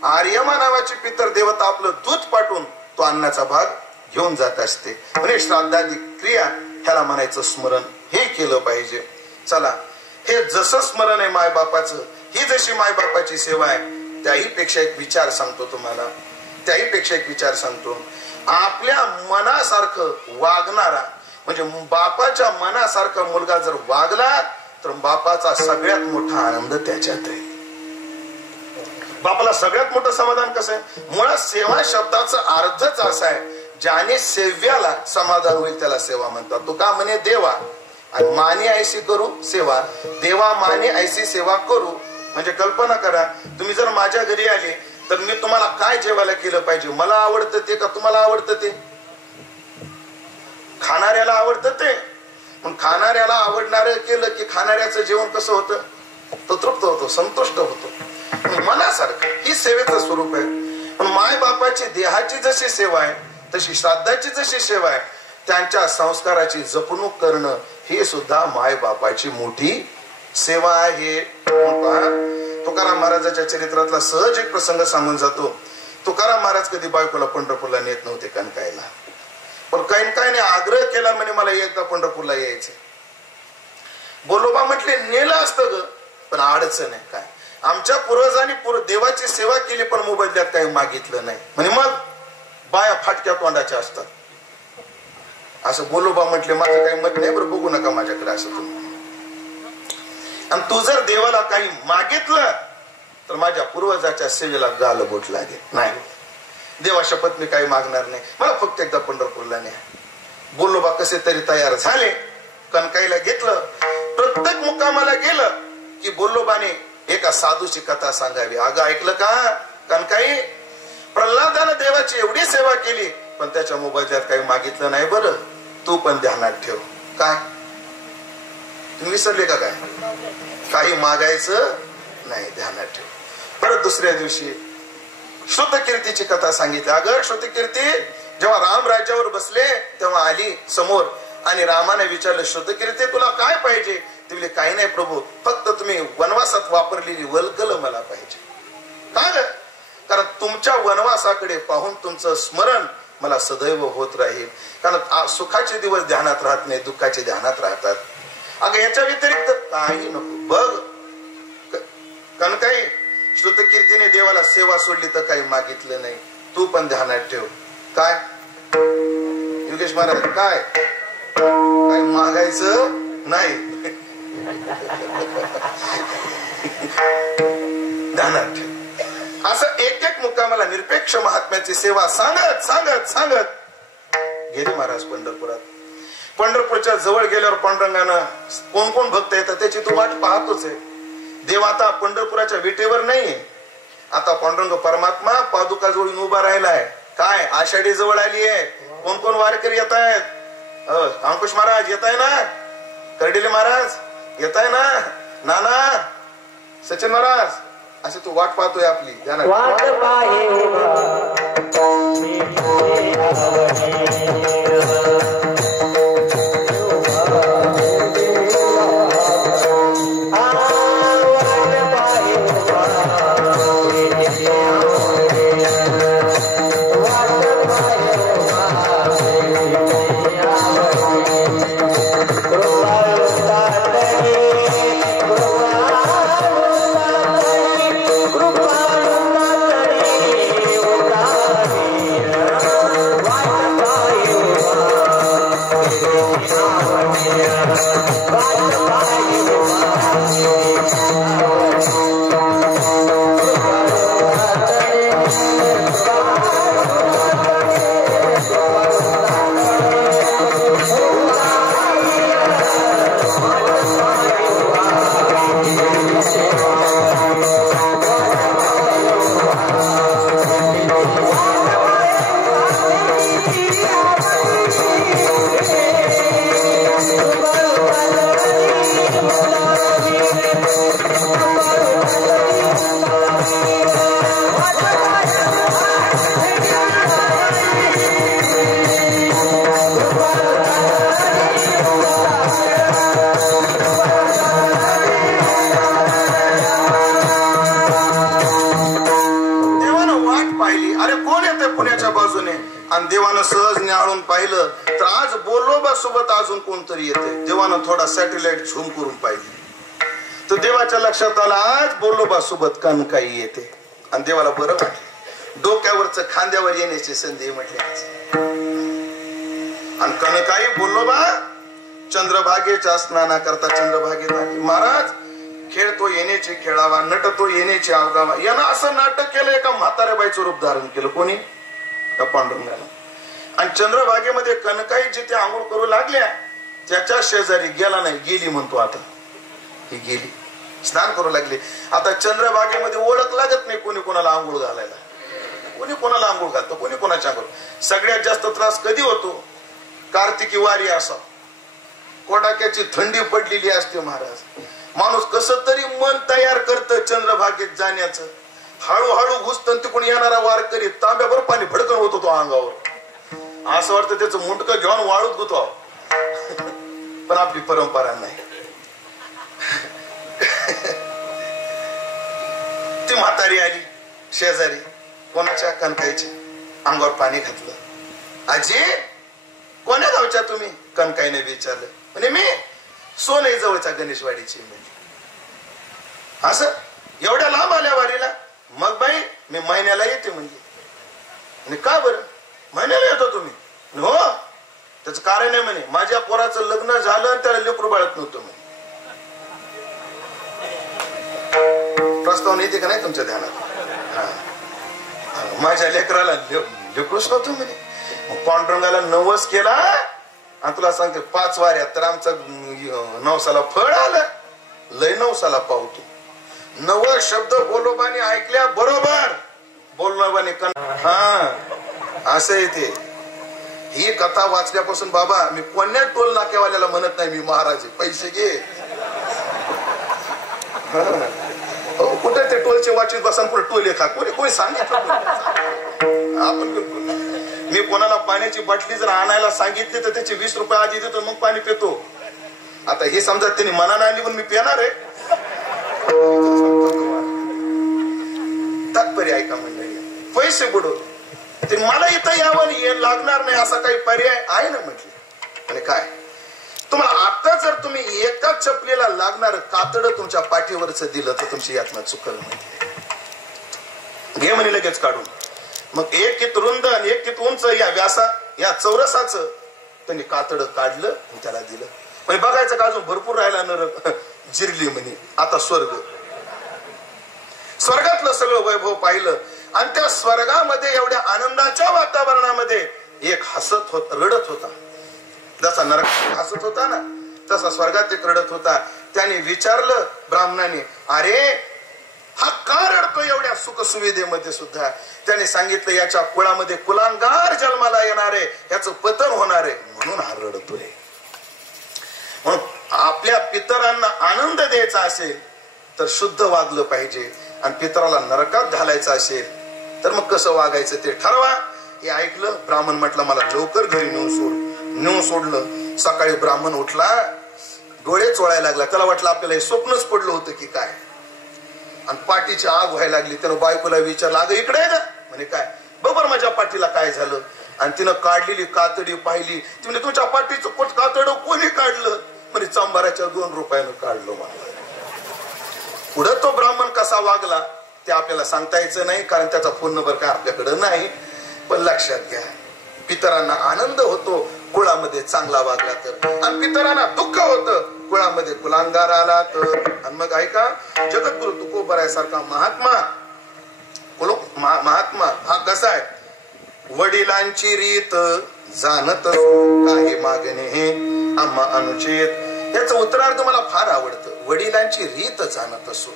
आर्यमा नावाची पितर देवता आपलं दूध पाठवून तो अन्नाचा भाग घेऊन जात असते. म्हणजे श्राद्धादी क्रिया ह्याला म्हणायचं स्मरण, हे केलं पाहिजे. चला, हे जसं स्मरण आहे मायबापाचं, ही जशी मायबापाची सेवा आहे, त्याही पेक्षा एक विचार सांगतो तुम्हाला. त्याही पेक्षा एक विचार सांगतो. आपल्या मनासारखं वागणारा, म्हणजे बापाच्या मनासारखा मुलगा जर वागला तर बापाचा सगळ्यात मोठा आनंद त्याच्यात आहे. बापाला सगळ्यात मोठं समाधान कसं आहे. मुळात सेवा शब्दाचा अर्थच असा आहे, ज्याने सेव्याला समाधान होईल त्याला सेवा म्हणतात. तो का म्हणे, देवा आणि माने ऐशी करू सेवा, देवा माने ऐशी सेवा करू, म्हणजे कल्पना करा, तुम्ही जर माझ्या घरी आले तर मी तुम्हाला काय जेवायला केलं पाहिजे? मला आवडतं ते का तुम्हाला आवडतं ते? खाणाऱ्याला आवडतं ते. पण खाणाऱ्याला आवडणारं केलं की खाणाऱ्याचं जेवण कसं होतं? तो तृप्त होतो, संतुष्ट होतो. मनासारखं ही सेवेचं स्वरूप आहे. पण माय बापाची देहाची जशी सेवा आहे तशी श्राद्धाची जशी सेवा आहे, त्यांच्या संस्काराची जपणूक करणं हे सुद्धा माय बापाची मोठी सेवा आहे. तुकाराम महाराजाच्या चरित्रातला सहज एक प्रसंग सांगून जातो. तुकाराम महाराज कधी बायकोला पंढरपूरला नेत नव्हते कणकाईला, पण कणकाईने आग्रह केला म्हणे मला एकदा पंढरपूरला यायचं. बोलोबा म्हटले नेलं असतं ग, पण अडचण आहे काय, आमच्या पूर्वजांनी देवाची सेवा केली पण मोबदल्यात काही मागितलं नाही म्हणे. मग बाया फाटक्या तोंडाच्या असतात असं बोलोबा म्हटले. माझं काही मत नाही बरं, बघू नका माझ्याकडे असं तुम्ही. आणि तू जर देवाला काही मागितलं तर माझ्या पूर्वजाच्या सेवेला गालबोट लागेल. नाही, देवा शपथ मी काही मागणार नाही, मला फक्त एकदा पंढरपूरला न्या. बोलोबा कसे तरी तयार झाले, कणकाईला घेतलं. प्रत्येक मुक्कामाला गेलं की बोलोबाने एका साधूची कथा सांगावी. अगं ऐकलं का कणकाई, प्रल्हादानं देवाची एवढी सेवा केली पण त्याच्या मोबदल्यात काही मागितलं नाही. बरं तू पण ध्यानात ठेव. काय तुम्ही विसरले का? काय काही मागायचं नाही, ध्यानात ठेव. परत दुसऱ्या दिवशी श्रुतकीर्तीची कथा सांगितली. अगं श्रुतकीर्ती जेव्हा राम राज्यावर बसले तेव्हा आली समोर आणि रामाने विचारलं, श्रुतकीर्ती तुला काय पाहिजे? ते म्हणले काही नाही प्रभू, फक्त तुम्ही वनवासात वापरलेली वल्कल मला पाहिजे. का ग? कारण तुमच्या वनवासाकडे पाहून तुमचं स्मरण मला सदैव होत राहील. कारण सुखाचे दिवस ध्यानात राहत नाही, दुःखाचे ध्यानात राहतात. अगं याच्या व्यतिरिक्त काही नको. बघ कणकाई, श्रुतकीर्तीने देवाला सेवा सोडली तर काही मागितलं नाही. तू पण ध्यानात ठेव. काय योगेश महाराज, काय काही मागायचं नाही, ध्यानात ठेव. असं एक एक मुक्कामाला निरपेक्ष महात्म्याची सेवा सांगत सांगत सांगत गेले महाराज पंढरपुरात. पंढरपूरच्या जवळ गेल्यावर पांडुरंगानं कोण कोण भक्त येतात त्याची तू वाट पाहतोच आहे. देव आता पंढरपुराच्या विटेवर नाहीये, आता पांडुरंग परमात्मा पादुका जोडून उभा राहिलाय. काय आषाढी जवळ आली आहे, कोण कोण वारकरी येत आहेत? अंकुश महाराज येत आहे ना, कर्डिले महाराज येत आहे ना, नाना सचिन महाराज, असे तू वाट पाहतोय आपली. देवानं सहज न्याळून पाहिलं तर आज बोलोबा सोबत अजून कोणतरी येते. देवानं थोडा सॅटेलाइट झूम करून पाहिजे तर देवाच्या लक्षात आला आज बोलोबा सोबत कणकाई येते. आणि देवाला बरं वाटलं, डोक्यावरच खांद्यावर येण्याची संधी म्हटली. आणि कणकाई बोलोबा चंद्रभागेच्या स्नाना करता चंद्रभागेत आली. महाराज खेळतो येण्याची खेळावा, नटतो येण्याची अवगावा. यानं असं नाटक केलं, एका म्हाताऱ्या बाईचं रूप धारण केलं. कोणी? त्या पांडुरंगाला. आणि चंद्रभागेमध्ये कणकाई जिथे आंघोळ करू लागल्या त्याच्या शेजारी गेला नाही, गेली म्हणतो. आता ही गेली, स्नान करू लागले. आता चंद्रभागेमध्ये ओळख लागत नाही कोणी कोणाला आंघोळ घालायला. कोणी कोणाला आंघोळ घालतो, कोणी कोणाच्या आंघोळ. सगळ्यात जास्त त्रास कधी होतो? कार्तिकी वारी असा कोडाक्याची थंडी पडलेली असते महाराज. माणूस कसं तरी मन तयार करतं चंद्रभागेत जाण्याचं. हळूहळू घुसतं तिकडून येणारा वारकरी तांब्यावर पाणी भडकन होतो तो अंगावर. असं वाटतं त्याचं मुंडकं घेऊन वाळूत गुतवावं. पण आपली परंपरा नाही. ती म्हातारी आली शेजारी, कोणाच्या कणकाईची, अंगावर पाणी घातलं. आजी कोण्या गावच्या तुम्ही? कणकाईने विचारलं. म्हणजे मी सोनई जवळच्या गणेशवाडीची. असं एवढ्या लांब आल्या वारीला? मग बाई मी महिन्याला येते म्हणजे. आणि का बरं महिन्याला येतो तुम्ही? हो त्याचं कारण आहे म्हणे, माझ्या पोराचं लग्न झालं त्याला लेकरू बाळत नव्हतं म्हणे. प्रस्ताव येते का नाही तुमच्या ध्यानात? माझ्या लेकराला लेकरूच नव्हतं म्हणे. मग पांडुरंगाला नवस केला आणि तुला सांगते 5 वाऱ्या तर आमचं नवसाला फळ आलं. लय नवसाला पावतो. 9 शब्द बोलोबाने ऐकल्या बरोबर बोलणं असं येते. ही कथा वाचल्यापासून बाबा मी कोण्या टोल नाक्यावाल्याला म्हणत नाही मी महाराज पैसे घे. कुठे ते टोलचे वाचित बसन पुढे टोले खा. कोणी कोणी सांगितलं आपण बिलकुल. मी कोणाला पाण्याची बाटली जर आणायला सांगितली तर त्याचे 20 रुपये आधी देतो मग पाणी पितो. आता हे समजा त्यांनी मनाने आणली पण मी पिणार आहे. तात्पर्य ऐका मंडळी, पैसे बुडवले ते मला इथं यावं लागणार नाही असा काही पर्याय आहे ना म्हटलं. आणि काय तुम्हाला आता जर तुम्ही एकाच चपलीला लागणार कातड तुमच्या पाठीवरच दिलं तर तुमची यातना चुकल नाही. घे म्हणे लगेच काढून. मग 1 कित रुंद आणि 1 कित उंच या व्यासा या चौरसाचं त्यांनी कातड काढलं आणि त्याला दिलं. म्हणजे बघायचं का अजून भरपूर राहिला नरक. जिरली म्हणे आता स्वर्ग. स्वर्गातलं सगळं वैभव पाहिलं आणि त्या स्वर्गामध्ये एवढ्या आनंदाच्या वातावरणामध्ये एक हसत होता, रडत होता. जसा नरक हसत होता ना तसा स्वर्गात एक रडत होता. त्याने विचारलं ब्राह्मणाने, अरे हा का रडतो एवढ्या सुख सुविधेमध्ये सुद्धा? त्याने सांगितलं याच्या कुळामध्ये कुलांगार जन्माला येणार आहे, याचं पतन होणार आहे म्हणून हा रडतोय. म्हणून आपल्या पितरांना आनंद द्यायचा असेल तर शुद्ध वागलं पाहिजे आणि पितराला नरकात घालायचं असेल तर मग कसं वागायचं ते ठरवा. हे ऐकलं. ब्राह्मण म्हटलं मला लवकर घरी नेऊन सोड. नेऊन सोडलं. सकाळी ब्राह्मण उठला, डोळे चोळायला लागला. त्याला वाटलं आपल्याला हे स्वप्नच पडलं होतं की काय. आणि पाठीची आग व्हायला लागली. त्यानं बायकोला विचारलं, अगं इकडे आहे का? म्हणे काय? बरोबर माझ्या पाठीला काय झालं? आणि तिनं काढलेली कातडी पाहिली. ती म्हणजे तुमच्या पाठीचं कातड कोणी काढलं? म्हणजे चांभाराच्या 2 रुपयानं काढलं मला. पुढं तो ब्राह्मण कसा वागला ते आपल्याला सांगता यायचं नाही कारण त्याचा फोन नंबर काय आपल्याकडे नाही. पण लक्षात घ्या, पितरांना आनंद होतो कुळामध्ये चांगला वागला तर, आणि पितरांना दुःख होतं कुळामध्ये कुलांगार आला तर. आणि मग ऐका, जगद्गुरु तुकोबरायासारखा महात्मा हा कसा आहे? वडिलांची रीत जाणत काही मागणे आम्हा अनुचित. याचं उत्तरार्ध मला फार आवडतं. वडिलांची रीत जाणत असो.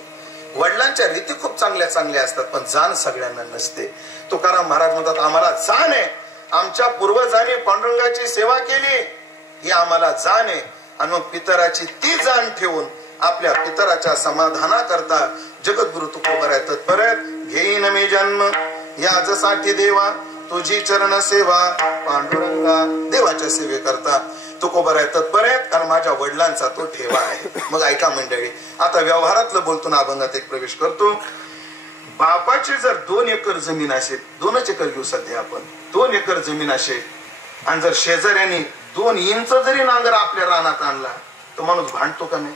वडिलांच्या रीती खूप चांगल्या चांगल्या असतात पण जाण सगळ्यांना नसते. तुकाराम महाराज म्हणतात आम्हाला जाण आहे, आमच्या पूर्वजांनी पांडुरंगाची सेवा केली ही आम्हाला जाण आहे. आणि मग पितराची ती जाण ठेवून आपल्या पितराच्या समाधानाकरता जगद्गुरु तुकोबराय तत्पर घेईन मी जन्म याचसाठी देवा तुझी चरण सेवा पांडुरंगा. देवाच्या सेवेकरता तुकोबराय तत्पर आहेत कारण माझ्या वडिलांचा तो ठेवा आहे. मग ऐका मंडळी, आता व्यवहारातलं बोलतो ना अभंगात एक प्रवेश करतो. बापाची जर 2 एकर जमीन असेल, 2च एकर घेऊ सध्या आपण, 2 एकर जमीन असेल आणि जर शेजाऱ्याने 2 इंच जरी नांगर आपल्या रानात आणला तर माणूस भांडतो का नाही?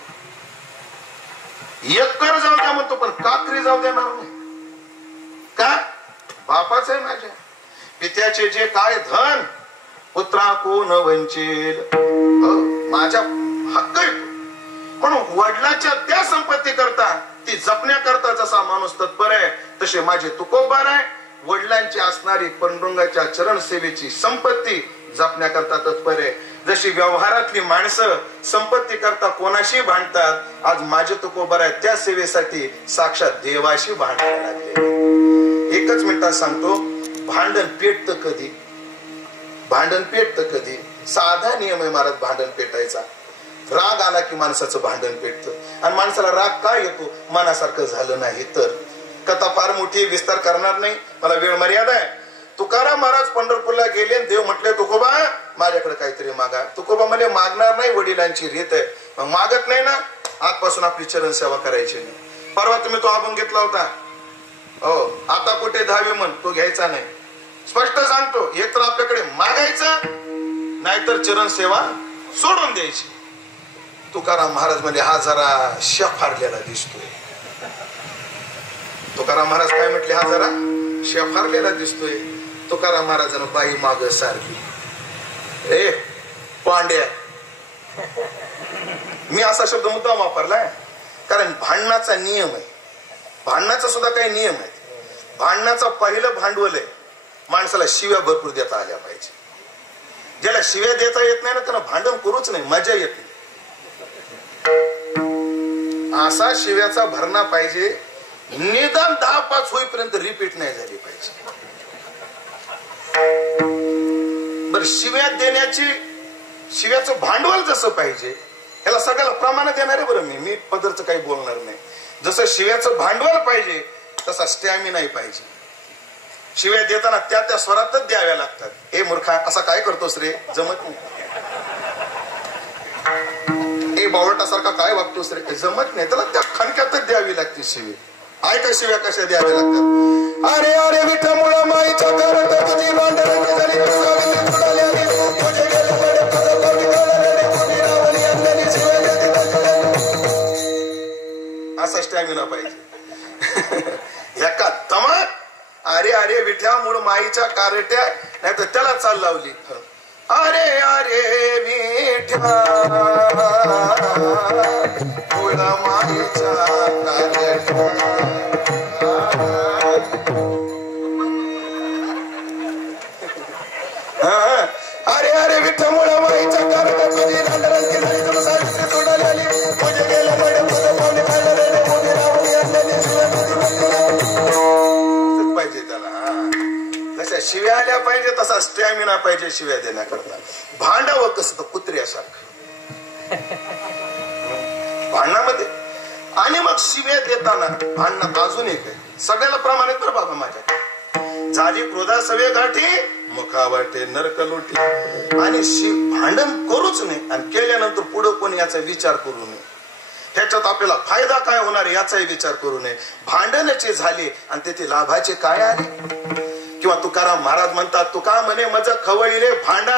एकर जाऊ द्या म्हणतो पण कात्री जाऊ देणार नाही का? बापाच आहे माझ्या. पित्याचे जे काय धन पुत्रा कोण वंचिल, माझ्या हक्क आहे. म्हणून वडिलाच्या त्या संपत्ती करता ती जपण्याकरता जसा माणूस तत्पर आहे तसे माझे तुकोबार आहे. वडिलांची असणारी पांडुरंगाच्या चरण सेवेची संपत्ती जपण्याकरता तत्पर आहे. जशी व्यवहारातली माणसं संपत्ती करता कोणाशी भांडतात, आज माझे तुकोबर आहे त्या सेवेसाठी साक्षात देवाशी भांडायला लागले. एकच मिनिटात सांगतो, भांडण पेटतं कधी? भांडण पेटतं कधी? साधा नियम आहे महाराज भांडण पेटायचा. राग आला की माणसाचं भांडण पेटतं. आणि माणसाला राग काय येतो? मनासारखं झालं नाही तर. कथा फार मोठी, विस्तार करणार नाही, मला वेळ मर्यादा आहे. तुकाराम महाराज पंढरपूरला गेले, देव म्हटले तुकोबा माझ्याकडे काहीतरी मागा. तुकोबा म्हणे मागणार नाही, वडिलांची रीत आहे. मग मागत नाही ना, आजपासून आपली चरण सेवा करायची नाही. परवा तुम्ही तो अभंग घेतला होता, हो, आता कुठे धावे मन, तो घ्यायचा नाही. स्पष्ट सांगतो, एक तर आपल्याकडे मागायचं, नाहीतर चरण सेवा सोडून द्यायची. तुकाराम महाराज म्हणजे हा जरा शेफारलेला दिसतोय. तुकाराम महाराज काय म्हटले? हा जरा शेफारलेला दिसतोय. तुकाराम महाराजांना बाई माग सारखी, ए पांड्या, मी असा शब्द मुद्दाम वापरलाय कारण भांडणाचा नियम आहे. भांडणाचा सुद्धा काही नियम आहे. भांडणाचा पहिलं भांडवल आहे माणसाला शिव्या भरपूर देता आल्या पाहिजे. ज्याला शिव्या देता येत नाही ना, त्यांना भांडण करूच नाही, मजा येत नाही. असा शिव्याचा भरणा पाहिजे, निदान 10-5 होईपर्यंत रिपीट नाही झाली पाहिजे. बर, शिव्या देण्याची, शिव्याचं भांडवल जसं पाहिजे, ह्याला सगळ्याला प्रमाण देणार आहे. बरं, मी पदरचं काही बोलणार नाही. जसं शिव्याचं भांडवल पाहिजे तसा स्टॅमिनाही पाहिजे. शिव्या देताना त्या स्वरातच द्याव्या लागतात. हे मूर्खा, असा काय करतोस रे, जमत नाही. हे बावळटासारखा काय वागतोस रे, जमत नाही. त्याला त्या खणक्यातच द्यावी लागते शिवी. ऐका शिव्या कशा द्याव्या लागतात. अरे अरे विठ्ठमुळा माईच्या करत तुझी मांडरंगी झाली, असा स्टॅमिना पाहिजे. एका तमात अरे अरे विठ्यामुळ माईच्या कारट्या, नाही तर त्याला चाल लावली. अरे अरे विठ्या मुळ माईच्या कारट्या, अरे अरे विठ्ठल मुळ माईच्या कारट्या, तुझी रांडरंगी झाली, तुला सावित्री सोडायला आली, तुझे गेले मडे तुझं पाहुणे खायला रे, मोठी रावणी आणलेली शिव्या पाहिजे. त्याला जशा शिव्या आल्या पाहिजे तसा स्टॅमिना पाहिजे शिव्या देण्याकरता. भांडावं कसं, कुत्र्यासारखं भांडणामध्ये. आणि मग शिव्या देताना भांडणात अजून एक आहे, सगळ्याला प्रमाणित कर बाबा. माझ्या झाली क्रोधा सवे गाठी, मुखा वाटे नरक लोटी. आणि भांडण करूच नाही, आणि केल्यानंतर पुढे कोणी याचा विचार करू नये. त्याच्यात आपल्याला फायदा काय होणार याचाही विचार करू नये. भांडणाचे झाले आणि तेथे लाभाचे काय आले. किंवा तुकाराम महाराज म्हणतात, तुका म्हणे मज खवळीले भांडा,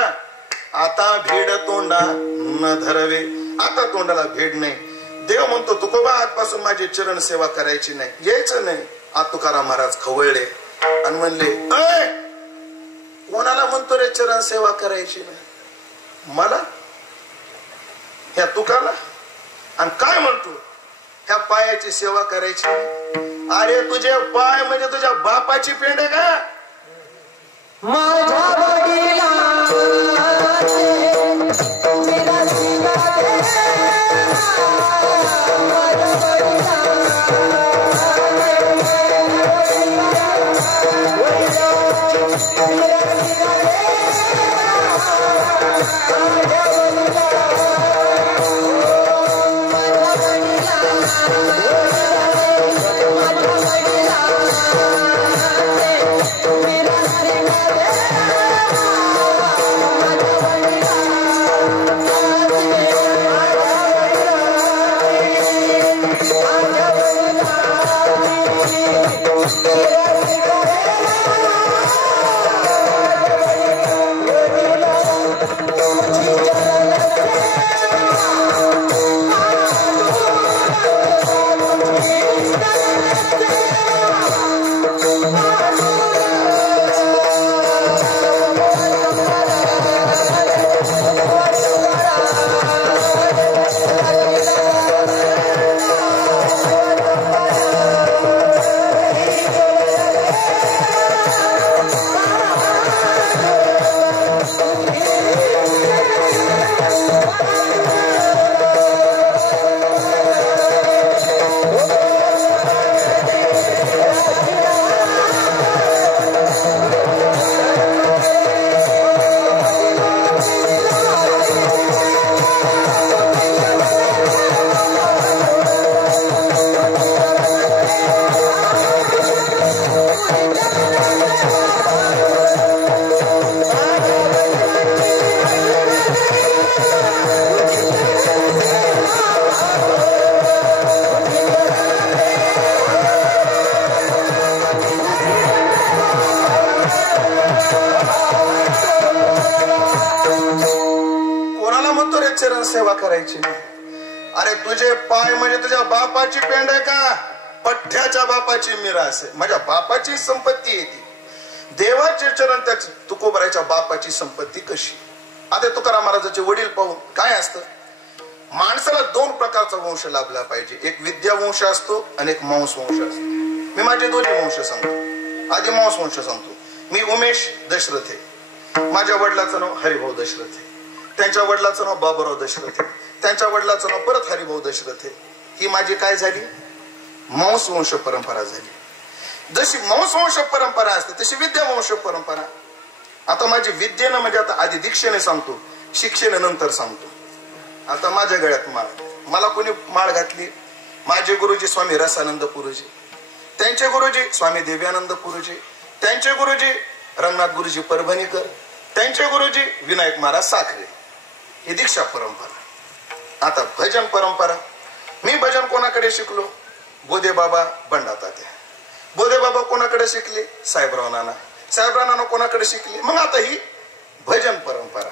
आता भेड तोंडा न धरवे. आता तोंडाला भेड नाही. देव म्हणतो तुकोबा आजपासून माझी चरण सेवा करायची नाही, यायचं नाही. आज तुकाराम महाराज खवळले आणि म्हणले, अय कोणाला म्हणतो रे चरण सेवा करायची नाही? मला, ह्या तुकाला. आणि काय म्हणतो, ह्या पायाची सेवा करायची. अरे तुझे पाय म्हणजे तुझ्या बापाची पेंड आहे का? माझ्या Thank you. चरण सेवा करायची नाही. अरे तुझे पाय म्हणजे तुझ्या बापाची पेंड आहे का? पठ्याच्या बापाची मिरास आहे. माझ्या बापाची संपत्ती आहे ती. देवाचे चरण त्या तुकोबराच्या बापाची संपत्ती कशी? आता तुकाराम महाराजांचे वडील पाहून काय असतं, माणसाला दोन प्रकारचा वंश लाभला पाहिजे. एक विद्या वंश असतो आणि एक मांस वंश असतो. मी माझे दोन्ही वंश सांगतो. आधी मांस वंश सांगतो. मी उमेश दशरथ आहे. माझ्या वडिलाचं नाव हरिभाऊ दशरथ आहे. त्यांच्या वडिलाचं नाव बाबूराव दशरथ आहे. त्यांच्या वडिलाचं नाव परत हरिभाऊ दशरथ आहे. ही माझी काय झाली? मांस वंश परंपरा झाली. जशी मांस वंश परंपरा असते तशी विद्या वंश परंपरा. आता माझी विद्येनं म्हणजे आता आधी दीक्षेने सांगतो, शिक्षेने नंतर सांगतो. आता माझ्या गळ्यात माळ, मला कोणी माळ घातली? माझे गुरुजी स्वामी रसानंद पुरुजी, त्यांचे गुरुजी स्वामी दिव्यानंद पुरुजी, त्यांचे गुरुजी रंगनाथ गुरुजी परभणीकर, त्यांचे गुरुजी विनायक महाराज साखरे. ही दीक्षा परंपरा. आता भजन परंपरा. मी भजन कोणाकडे शिकलो? बोधे बाबा बंडा तात्या. बोधे बाबा कोणाकडे शिकले? साहेबराव नाना. साहेबराव नाना कोणाकडे शिकले? मग आता ही भजन परंपरा.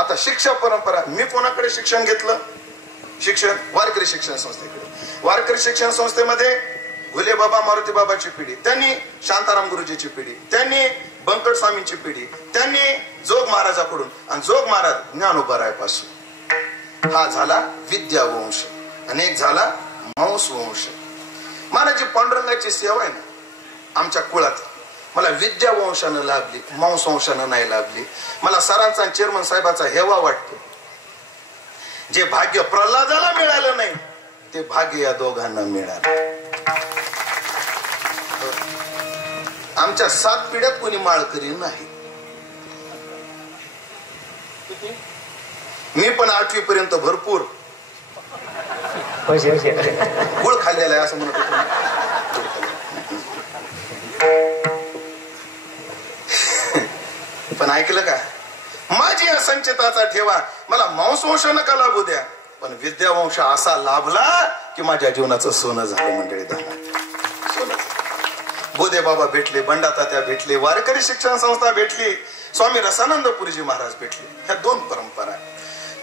आता शिक्षा परंपरा. मी कोणाकडे शिक्षण घेतलं? शिक्षण वारकरी शिक्षण संस्थेकडे. वारकरी शिक्षण संस्थेमध्ये घुले बाबा मारुती बाबाची पिढी, त्यांनी शांताराम गुरुजीची पिढी, त्यांनी बंकट स्वामींची पिढी, त्यांनी जोग महाराजाकडून, आणि जोग महाराज ज्ञानोबारायापासून. हा झाला विद्या वंश. आणि एक झाला मांस वंश. मला जी पांडुरंगाची सेवा आहे ना आमच्या कुळात, मला विद्या वंशानं लाभली, मांस वंशानं नाही लाभली. मला सरांचा चेअरमन साहेबाचा हेवा वाटतो. जे भाग्य प्रल्हादाला मिळालं नाही ते भाग्य या दोघांना मिळालं. आमच्या 7 पिढ्यात कोणी माळकरी नाही. मी पण 8वी पर्यंत भरपूर गुळ खाल्लेला आहे असं म्हणत होतो. पण ऐकलं का? माझी या संचिताचा ठेवा. मला मांस वंश नका लाभू द्या, पण विद्या वंश असा लाभला की माझ्या जीवनाचं सोनं झालं. मंडळी बोधे बाबा भेटले, बंडा तात्या भेटले, वारकरी शिक्षण संस्था भेटली, स्वामी रसानंद पुरीजी महाराज भेटले. ह्या 2 परंपरा.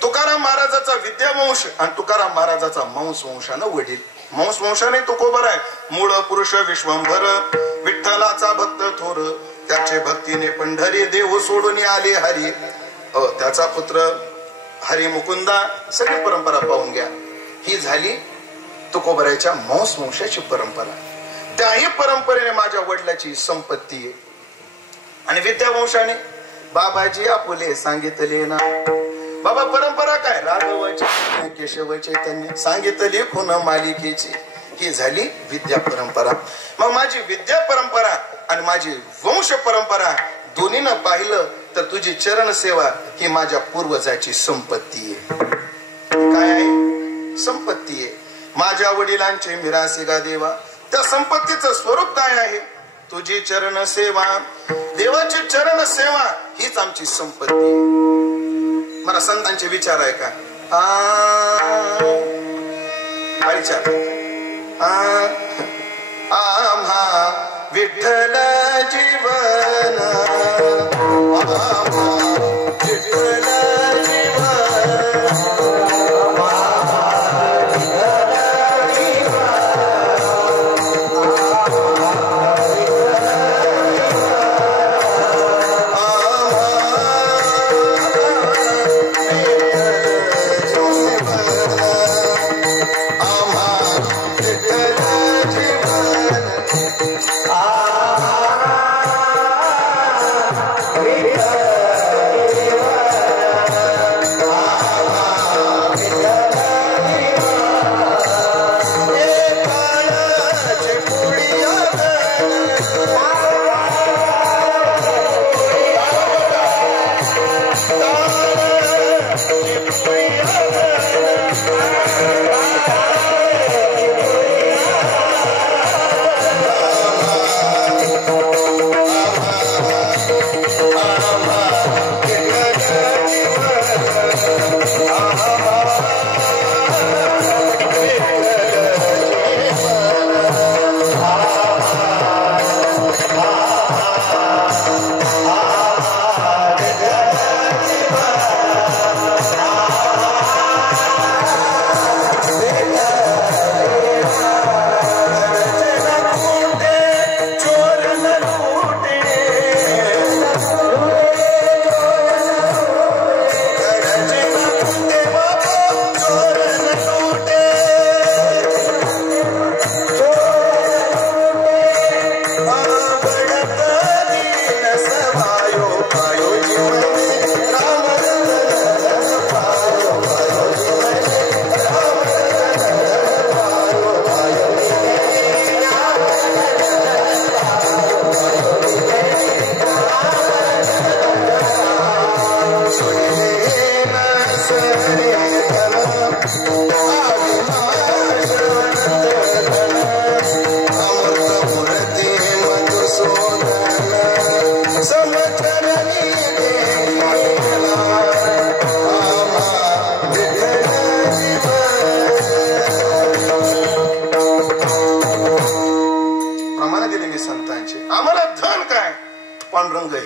तुकाराम महाराजाचा विद्यावंश आणि तुकाराम महाराजाचा मांस वंशानं वडील. मांस वंशाने तुकोबराय मूळ पुरुष विश्वंभर, विठ्ठलाचा भक्त थोर, त्याचे भक्तीने पंढरी देव सोडून आले हरी. त्याचा पुत्र हरी मुकुंदा. सगळी परंपरा पाहून घ्या. ही झाली तुकोबरायच्या मांस वंशाची परंपरा. त्याही परंपरेने माझ्या वडिलाची संपत्ती आहे. आणि विद्यावंशाने बाबाजी आपुले सांगितले ना. बाबा परंपरा काय? राघवाची केशव चैतन्य सांगितले खुन मालिकेची. ही झाली विद्या परंपरा. मग माझी विद्या परंपरा आणि माझी वंश परंपरा दोन्हीनं पाहिलं तर तुझी चरण सेवा ही माझ्या पूर्वजाची संपत्ती आहे. काय आहे? संपत्ती आहे. माझ्या वडिलांचे मिरासिगा देवा. त्या संपत्तीचं स्वरूप काय आहे? तुझी चरण सेवा. देवाची चरण सेवा हीच आमची संपत्ती. मला संतांचे विचार आहे का? विचार. आम्हा विठ्ठल जीवन, विठ्ठल Ah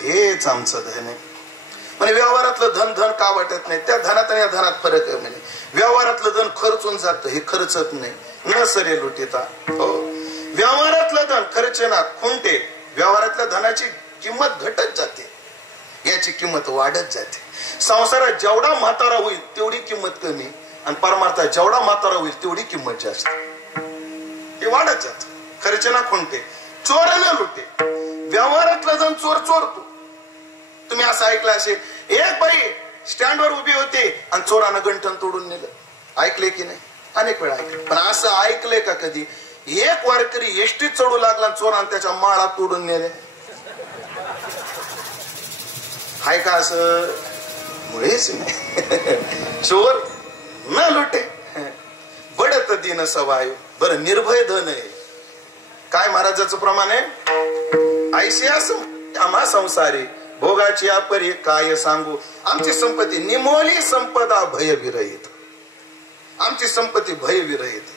हेच आमचं धन आहे. म्हणजे व्यवहारातलं धन धन का वाटत नाही? त्या धनात आणि या धनात फरक आहे. म्हणजे व्यवहारातलं धन खर्चून जातं, हे खर्चत नाही. न सरे लुटिता. हो, व्यवहारातलं धन खर्चे ना खुंटे. व्यवहारातल्या धनाची किंमत घटत जाते, याची किंमत वाढत जाते. संसारात जेवढा म्हातारा होईल तेवढी किंमत कमी, आणि परमार्थात जेवढा म्हातारा होईल तेवढी किंमत जास्त. हे वाढत जात. खर्चे ना खुंटे, चोर न लुटे. व्यवहारातला जण चोर चोरतो. तुम्ही असं ऐकलं असेल, एक बाई स्टँडवर उभी होती आणि चोरानं गंठण तोडून नेलं. ऐकले की नाही? अनेक वेळा ऐकलं. पण असं ऐकलंय का कधी एक वारकरी एसटीत चढू लागला आणि चोरानं त्याच्या माळा तोडून नेले? हाय का असं? मुळेच नाही. चोर न लुटे बडत दिन सवाय. बरं, निर्भय धन आहे. काय महाराजाचं प्रमाण आहे? ऐशी आम्हा संसारी भोगाची अपरी काय सांगू. आमची संपत्ती निमोली संपदा भय विरहित. आमची संपत्ती भय विरहित.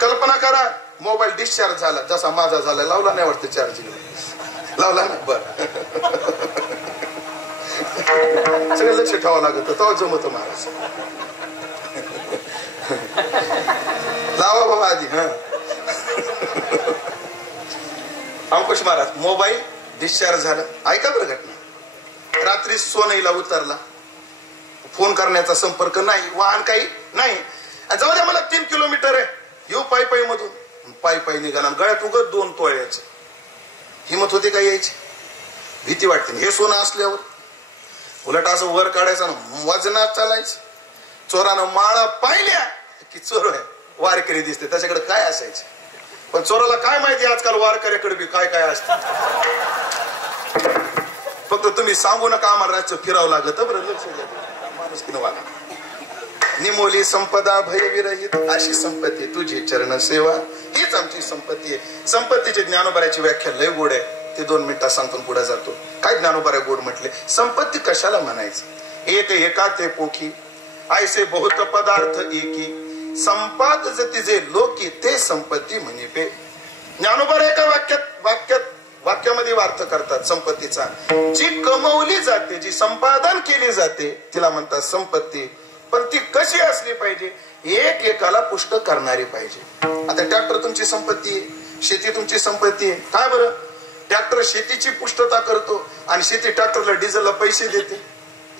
कल्पना करा, मोबाईल डिस्चार्ज झाला, जसा माझा झाला. लावला नाही वाटतं चार्जिंग? लावला ना? बरं, सगळं लक्ष ठेवावं लागत, तेव्हा जमत महाराज. लावा बाबा आधी. हा, अंकुश महाराज, मोबाईल डिस्चार्ज झाला. ऐका बरं घटना. रात्री सोनईला उतरला, फोन करण्याचा संपर्क नाही, वाहन काही नाही. जाऊ द्या, मला 3 किलोमीटर आहे, येऊ पायी पायी मधून. पायी पायी निघाला, गळ्यात उगत 2 तोळ्याचं. हिंमत होते का यायची? भीती वाटते. हे सोनं असल्यावर उलट असं वर काढायचं ना, वजनात चालायचं. चोरानं माळा पाहिल्या की चोर आहे, वारकरी दिसते, त्याच्याकडे काय असायचं? पण चोराला काय माहिती आजकाल वारकऱ्याकडे बी काय काय असतं. फक्त तुम्ही सांगू नका, आम्हाला राज्य फिरावं लागत. बरं, लक्ष द्या. माणुसकीनं वागा. निमोली संपदा भय विरहित. अशी संपत्ती तुझी चरण सेवा, हीच आमची संपत्ती आहे. संपत्तीची ज्ञानोबाची व्याख्या लय गोड आहे. ते 2 मिनिटात सांगून पुढे जातो. काय ज्ञानोबा गोड म्हटले? संपत्ती कशाला म्हणायचं? एक एका ते पोखी ऐसे बहुत पदार्थ एकी. संपाद जती जे लोकी ते संपत्ती म्हणिपे. ज्ञानोबा एका वाक्यामध्ये अर्थ करतात संपत्तीचा. जी कमवली जाते, जी संपादन केली जाते, तिला म्हणतात संपत्ती. पण ती कशी असली पाहिजे? एक एकाला पुष्ट करणारी पाहिजे. आता ट्रॅक्टर तुमची संपत्ती आहे, शेती तुमची संपत्ती आहे. काय बरं? ट्रॅक्टर शेतीची पुष्टता करतो आणि शेती ट्रॅक्टरला डिझेलला पैसे देते.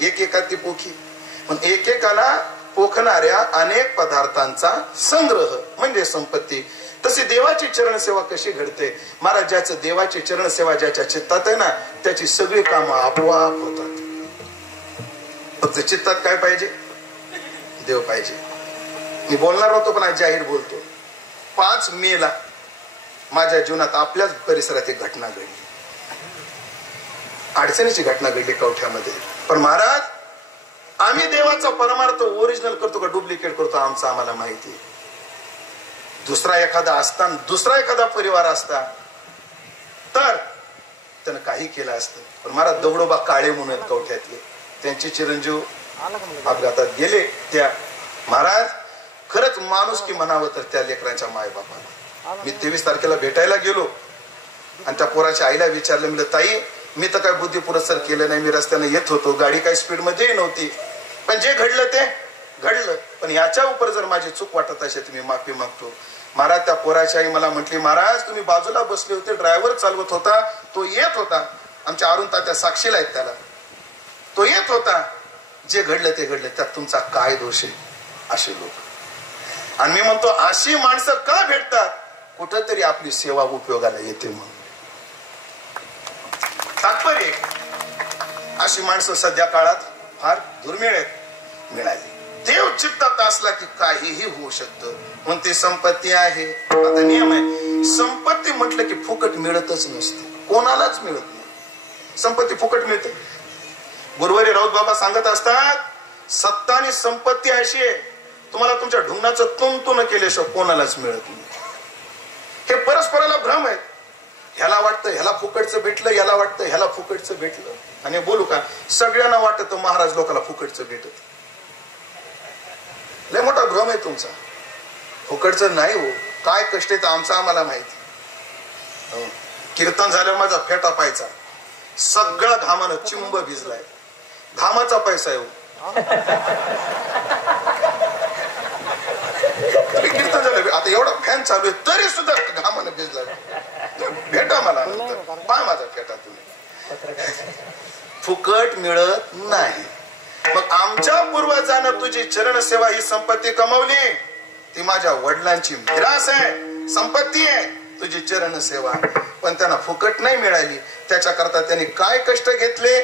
एक एका ती पोखी. पण एकेकाला पोखणाऱ्या अनेक पदार्थांचा संग्रह म्हणजे संपत्ती. तशी देवाची चरणसेवा कशी घडते? महाराज, ज्याचं देवाची चरणसेवा ज्याच्या चित्तात आहे ना, त्याची सगळी कामं आपोआप होतात. फक्त चित्तात काय पाहिजे? देव पाहिजे. मी बोलणार होतो पण आज जाहीर बोलतो. 5 मेला माझ्या जीवनात आपल्याच परिसरात एक घटना घडली. अडचणीची घटना घडली कवठ्यामध्ये. पण महाराज, आम्ही देवाचा परमार्थ ओरिजिनल करतो का डुप्लिकेट करतो आमचं आम्हाला माहिती. दुसरा एखादा असता, दुसरा एखादा परिवार असता तर त्यानं काही केलं असतं. पण महाराज, दगडोबा काळे म्हणून आहेत कवठ्यातले, त्यांचे चिरंजीव अपघातात गेले. त्या महाराज, खरंच माणूस की म्हणावं तर त्या लेकरांच्या मायबापाला. मी 23 तारखेला भेटायला गेलो आणि त्या पोराच्या आईला विचारलं, म्हणलं ताई, मी तर काय बुद्धी पुरस्कार केलं नाही, मी रस्त्याने येत होतो, गाडी काही स्पीड मध्ये नव्हती, पण जे घडलं ते घडलं. पण याच्या उपर जर माझी चूक वाटत असेल तर मी माफी मागतो. महाराज, त्या पोराची आई मला म्हटली, महाराज तुम्ही बाजूला बसले होते, ड्रायव्हर चालवत होता, तो येत होता, आमच्या अरुण तात्या साक्षीला आहेत त्याला, तो येत होता, जे घडलं ते घडलं, त्यात तुमचा काय दोष आहे? असे लोक. आणि मी म्हणतो, अशी माणसं का भेटतात? कुठंतरी आपली सेवा उपयोगाला येते म्हणून. तात्पर्य, अशी माणसं सध्या काळात फार दुर्मिळ आहेत. मिळाली. देव चित्तात असला की काहीही होऊ शकतं. म्हणून ती संपत्ती आहे. आता नियम आहे, संपत्ती म्हटलं की फुकट मिळतच नसते, कोणालाच मिळत नाही. संपत्ती फुकट मिळते. गुरुवारी राऊत बाबा सांगत असतात, सत्ता आणि संपत्ती अशी आहे, तुम्हाला तुमच्या ढुंगणाचं तुंतुन केल्याशिवाय कोणालाच मिळत नाही. हे परस्पराला भ्रम आहे. ह्याला वाटतं ह्याला फुकटचं भेटलं, याला वाटतं ह्याला फुकटचं भेटलं. आणि बोलू का, सगळ्यांना वाटतं महाराज लोकांना फुकटचं भेटत. लय मोठा भ्रम आहे तुमचा. फुकटचं नाही हो, काय कष्ट आहे आमचं आम्हाला माहिती. कीर्तन झाल्यावर माझा फेटा पाहायचा, सगळा घामानं चिंब भिजलाय. घामाचा पैसा येऊ कीर्तन झालं. आता एवढा फॅन चालू आहे तरी सुद्धा घामानं भिजलाय. भेटा मला पाय माझा फेटा तुम्ही. फुकट मिळत नाही. मग आमच्या पूर्वजानं तुझी चरण सेवा ही संपत्ती कमवली. ती माझ्या वडिलांची मिरास आहे, संपत्ती आहे तुझी चरण सेवा. पण त्यांना फुकट नाही मिळाली. त्याच्याकरता त्यांनी काय कष्ट घेतले.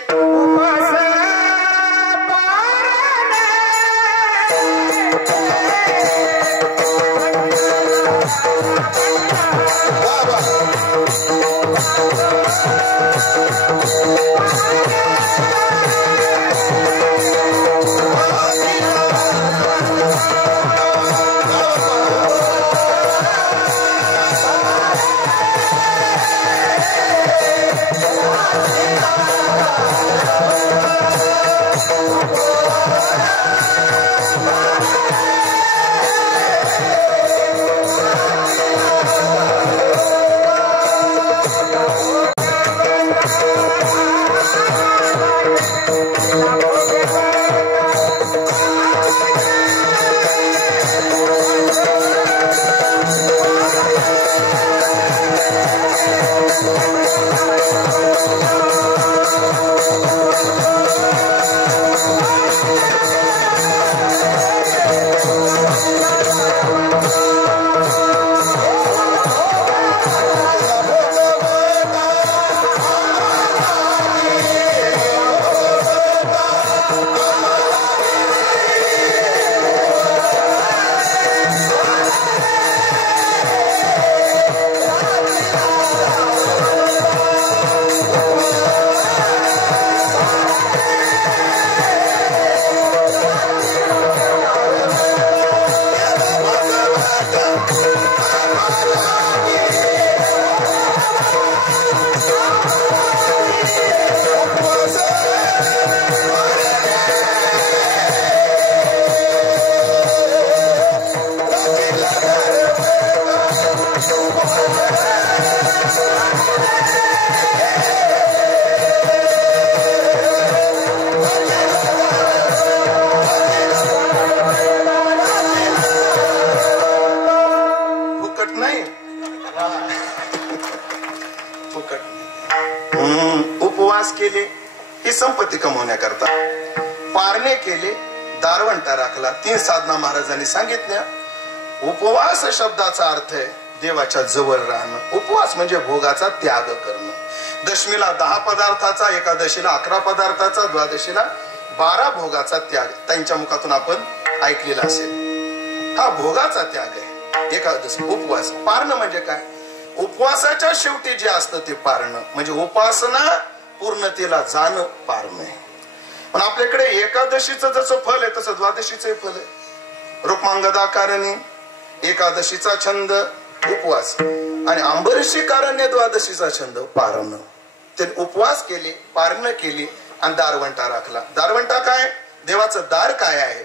उपवास केले ही संपत्ती कमवण्याकरता. पारणे केले, दारवंटा राखला. 3 साधना महाराजांनी सांगितल्या. उपवास शब्दाचा अर्थ आहे देवाच्या जवळ राहणं. उपवास म्हणजे भोगाचा त्याग करणं. दशमीला 10 पदार्थाचा, एकादशीला 11 पदार्थाचा, द्वादशीला 12 भोगाचा त्याग त्यांच्या मुखातून आपण ऐकलेला असेल. हा भोगाचा त्याग आहे एकादशी उपवास. पारणं म्हणजे काय? उपवासाच्या शेवटी जे असतं ते पारणं म्हणजे उपासना पूर्णतेला जाणं पारणं आहे. पण आपल्याकडे एकादशीचं जसं फल आहे तसं द्वादशीचं फल आहे. रुक्मांगदाकारणी एकादशीचा छंद उपवास आणि अंबरीशीकारांनी द्वादशीचा छंद पारणं. ते उपवास केले, पारणं केली आणि दारवंटा राखला. दारवंटा काय? देवाचं दार काय आहे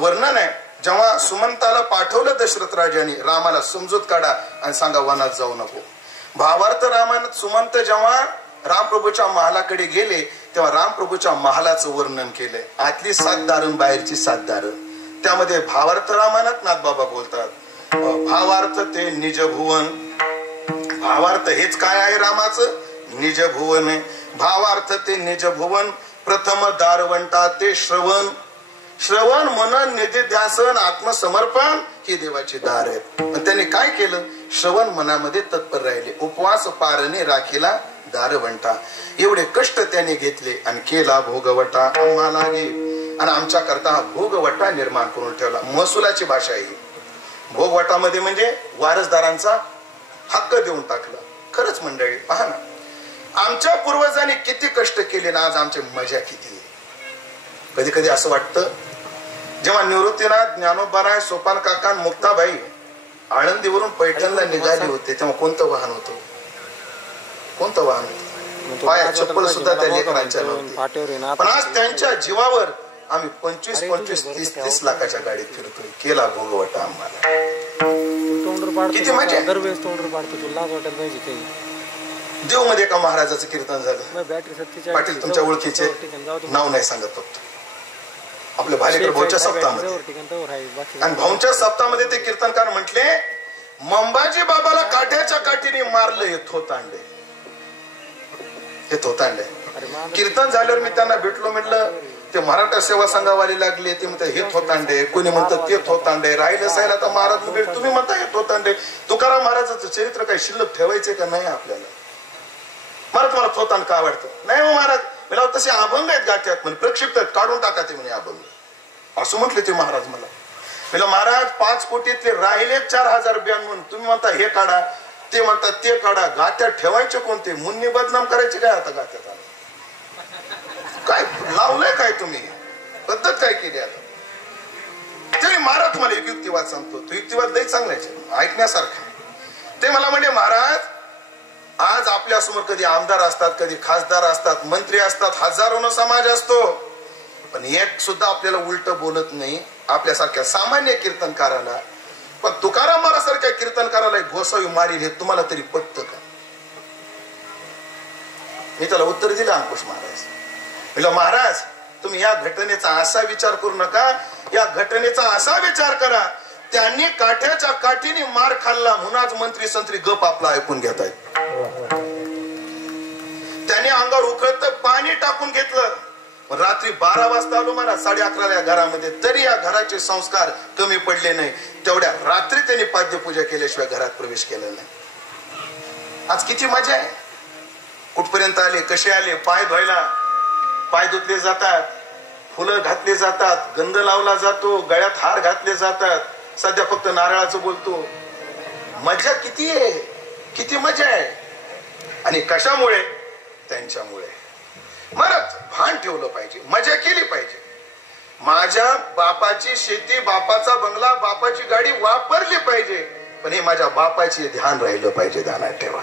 वर्णन आहे. जेव्हा सुमंताला पाठवलं दशरथ राजांनी, रामाला समजूत काढा आणि सांगा वनात जाऊ नको. भावार्थ रामायणात सुमंत जेव्हा रामप्रभूच्या महालाकडे गेले तेव्हा रामप्रभूच्या महालाचं वर्णन केलंय. आतली 7 दारं, बाहेरची 7 दारं. त्यामध्ये भावार्थ रामायणात नाथबाबा बोलतात भावार्थ ते निजभुवन. भावार्थ हेच काय आहे रामाचं? निजभुवन आहे. भावार्थ ते निजभुवन. प्रथम दारवंटा ते श्रवण. श्रवण, मनन, निधिध्यासन, आत्मसमर्पण ही देवाची दार आहेत. पण त्यांनी काय केलं? श्रवण मनामध्ये तत्पर राहिले. उपवास, पारणे, राखीला दारवंटा. एवढे कष्ट त्यांनी घेतले आणि केला भोगवटा आम्हाला घे. आणि आमच्या करता हा भोगवटा निर्माण करून ठेवला. महसुलाची भाषा ही. भोगवटामध्ये म्हणजे वारसदारांचा हक्क देऊन टाकला. खरंच मंडळी पहा ना, आमच्या पूर्वजांनी किती कष्ट केले ना, आज आमची मजा किती. कधी कधी असं वाटतं जेव्हा निवृत्तीनाथ, ज्ञानोबाराय, सोपान काका, मुक्ताबाई आळंदीवरून पैठणला निघाले होते तेव्हा कोणतं वाहन होतं? कोणतं वाहन होतं? पायात चप्पल सुद्धा त्या लेकरांच्या नव्हती. पण आज त्यांच्या जीवावर आम्ही 25, 30 लाखाच्या गाडीत फिरतोय. केला भोगवटा आम्हाला. किती मजा. देव मध्ये एका महाराजाचं कीर्तन झालं. पाटील तुमच्या ओळखीचे नाव नाही सांगत, फक्त आपल्या भालेकर भाऊच्या सप्ताहामध्ये. आणि भाऊंच्या सप्ताहामध्ये ते कीर्तनकार म्हटले, मंबाजी बाबाला काठ्याच्या काठीने मारलं हे थोतांडे, हे थोतांडे. कीर्तन झाल्यावर मी त्यांना भेटलो, म्हटलं ते मराठा सेवा संघावाले लागले, ते म्हणतात हे थोतांडे, कोणी म्हणतात ते थोतांडे. राहिलं सायला तर महाराज तुम्ही म्हणता हे थोतांडे. तुकाराम महाराजाचं चरित्र काही शिल्लक ठेवायचे का नाही आपल्याला? महाराज तुम्हाला थोतांड का आवडतं? नाही हो महाराज, मला तसे अभंग आहेत गाठ्यात, म्हणजे प्रक्षिप्त आहेत, काढून टाका ते म्हणे अभंग, असं म्हटले ते महाराज मला. मला महाराज 5 कोटीतले राहिले 4092, तुम्ही म्हणता हे काढा, ते म्हणतात ते काढा, गाठ्यात ठेवायचे कोणते? मुन्नी बदनाम करायचे काय आता गाठ्यात? काय लावलंय काय तुम्ही? पद्धत काय केली आता? तरी महाराज मला एक युक्तिवाद सांगतो, तो युक्तिवाद लई चांगला ऐकण्यासारखा. ते मला म्हणजे, महाराज आज आपल्या समोर कधी आमदार असतात, कधी खासदार असतात, मंत्री असतात, हजारोनं समाज असतो, पण एक सुद्धा आपल्याला उलट बोलत नाही आपल्यासारख्या सामान्य कीर्तनकाराला. पण तुकाराम महाराजांसारख्या कीर्तनकाराला घोसावी मारी, हे तुम्हाला तरी पटतं का? मी त्याला उत्तर दिलं अंकुश महाराज. म्हटलं महाराज तुम्ही या घटनेचा असा विचार करू नका, या घटनेचा असा विचार करा, त्यांनी काठ्याच्या काठीने मार खाल्ला म्हणून आज मंत्री संत्री गप आपला ऐकून घेत आहेत. त्याने अंगावर उकळत पाणी टाकून घेतलं. रात्री 12 वाजता आलो महाराज, 11:30 घरामध्ये, तरी या घराचे संस्कार कमी पडले नाही. तेवढ्या रात्री त्यांनी पाद्यपूजा केल्याशिवाय घरात प्रवेश केला नाही. आज किती मजा आहे. कुठपर्यंत आले, कसे आले, पाय धुवायला पाय धुतले जातात, फुलं घातले जातात, गंध लावला जातो, गळ्यात हार घातले जातात. सध्या फक्त नारळाचं बोलतो. मजा किती आहे, किती मजा आहे. आणि कशामुळे? त्यांच्यामुळे. महाराज भान ठेवलं पाहिजे, मजा केली पाहिजे. माझ्या बापाची शेती, बापाचा बंगला, बापाची गाडी वापरली पाहिजे, पण हे माझ्या बापाचे ध्यान राहिलं पाहिजे. ध्यानात ठेवा.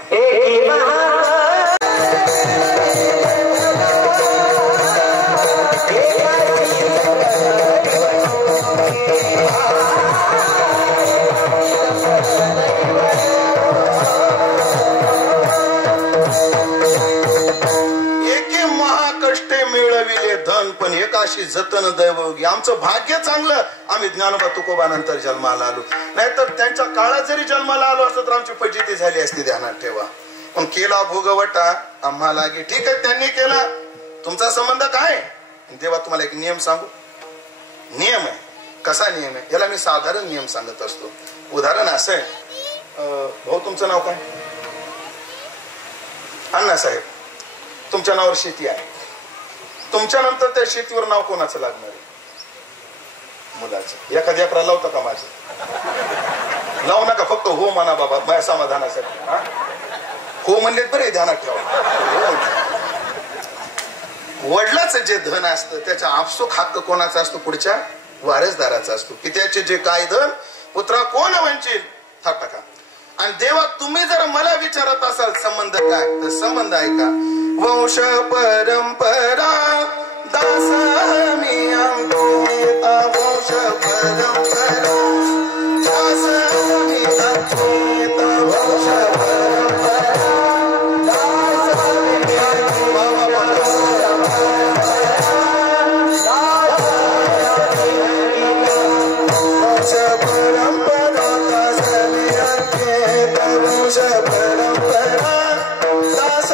पण एकाशी जतन दैवयोगी. आमचं भाग्य चांगलं, आम्ही ज्ञानोबा तुकोबा नंतर जन्माला आलो, नाहीतर त्यांच्या काळात जरी जन्माला आलो असतो तर आमची फजिती झाली असती. ध्यानात ठेवा. पण केला भोगवटा आम्हाला, ठीक आहे त्यांनी केला, तुमचा संबंध काय? देवा तुम्हाला एक नियम सांगू. नियम आहे. कसा नियम आहे? याला मी साधारण नियम सांगत असतो. उदाहरण असं आहे, भाऊ तुमचं नाव काय? अण्णासाहेब. तुमच्या नावावर शेती आहे, तुमच्या नंतर त्या शेतीवर नाव कोणाचं लागणार आहे? मुलाचं. एखाद्या अकरा लावता का? माझं लावू नका, फक्त हो म्हणा बाबा माझ्या समाधानासाठी. हो म्हणले बरे, ध्यानात ठेवा. वडिलाचं जे धन असतं त्याचा आपसूक हक्क कोणाचा असतो? पुढच्या वारसदाराचा असतो. की त्याचे जे काय धन पुत्रा कोण वंचित हा टाका. आणि देवा तुम्ही जर मला विचारत असाल संबंध काय, तर संबंध आहे का? वंश परंपरा दास मी अंकिता, वंश परंपरा दास मी अंकिता, वंश परंपरा दास मी वंश परंपरा दास मी अंकिता, वंश परंपरा दास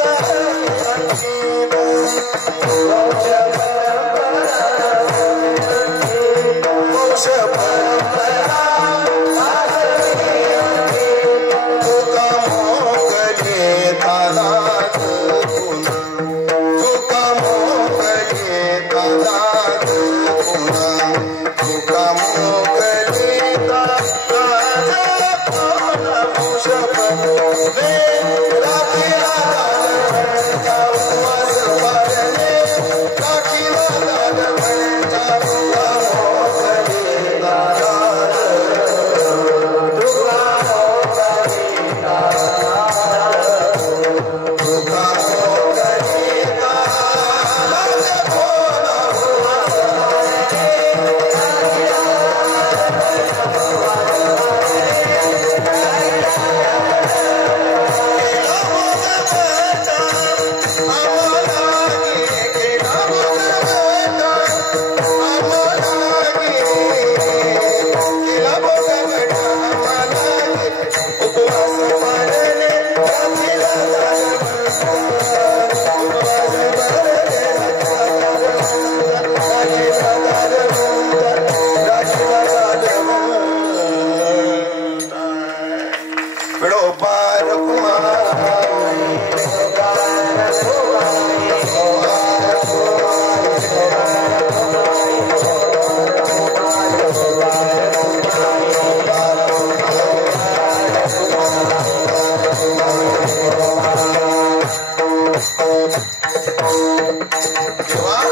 तेव्हा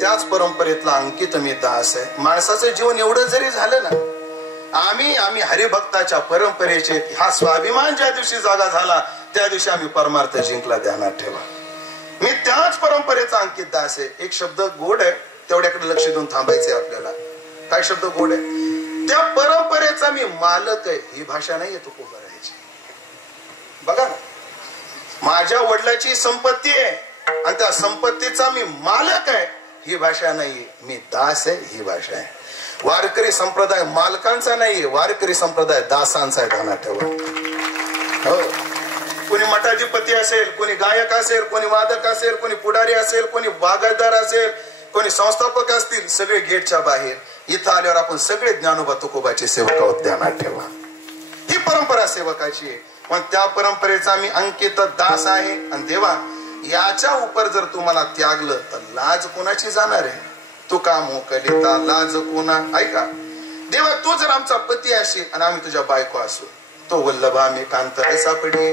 त्याच परंपरेतला अंकित मी दास आहे. माणसाचं जीवन एवढं जरी झालं ना, आम्ही हरिभक्ताच्या परंपरेचे, हा स्वाभिमान ज्या दिवशी जागा झाला त्या दिवशी आम्ही परमार्थ जिंकला. ध्यानात ठेवा, मी त्याच परंपरेचा अंकित दास आहे. एक शब्द गोड आहे, तेवढ्याकडे लक्ष देऊन थांबायचंय आपल्याला. काय शब्द गोड आहे? त्या परंपरेचा मी मालक आहे. ही भाषा नाही येतो उभं राहायची. बघा ना, माझ्या वडिलाची संपत्ती आहे आणि त्या संपत्तीचा मी मालक आहे, ही भाषा नाही. मी दास आहे, ही भाषा आहे. वारकरी संप्रदाय मालकांचा नाही, वारकरी संप्रदाय दासांचा आहे. ध्यानात ठेवा. हो, कोणी मठाधिपती असेल, कोणी गायक असेल, कोणी वादक असेल, कोणी पुढारी असेल, कोणी बागायतदार असेल, कोणी संस्थापक असतील, सगळे गेटच्या बाहेर. इथं आल्यावर आपण सगळे ज्ञानोबा तुकोबाचे सेवक आहोत. ध्यानात ठेवा, ही परंपरा सेवकाची आहे. पण त्या परंपरेचा मी अंकित दास आहे. आणि देवा, याच्या उपर जर तुम्हाला त्यागलं तर लाज कोणाची जाणार आहे? तू का मोकलिता लाज कोणा? ऐका देवा, तू जर आमचा पती असेल आणि आम्ही तुझ्या बायको असू, तो वल्लभा मी कांत सापडी.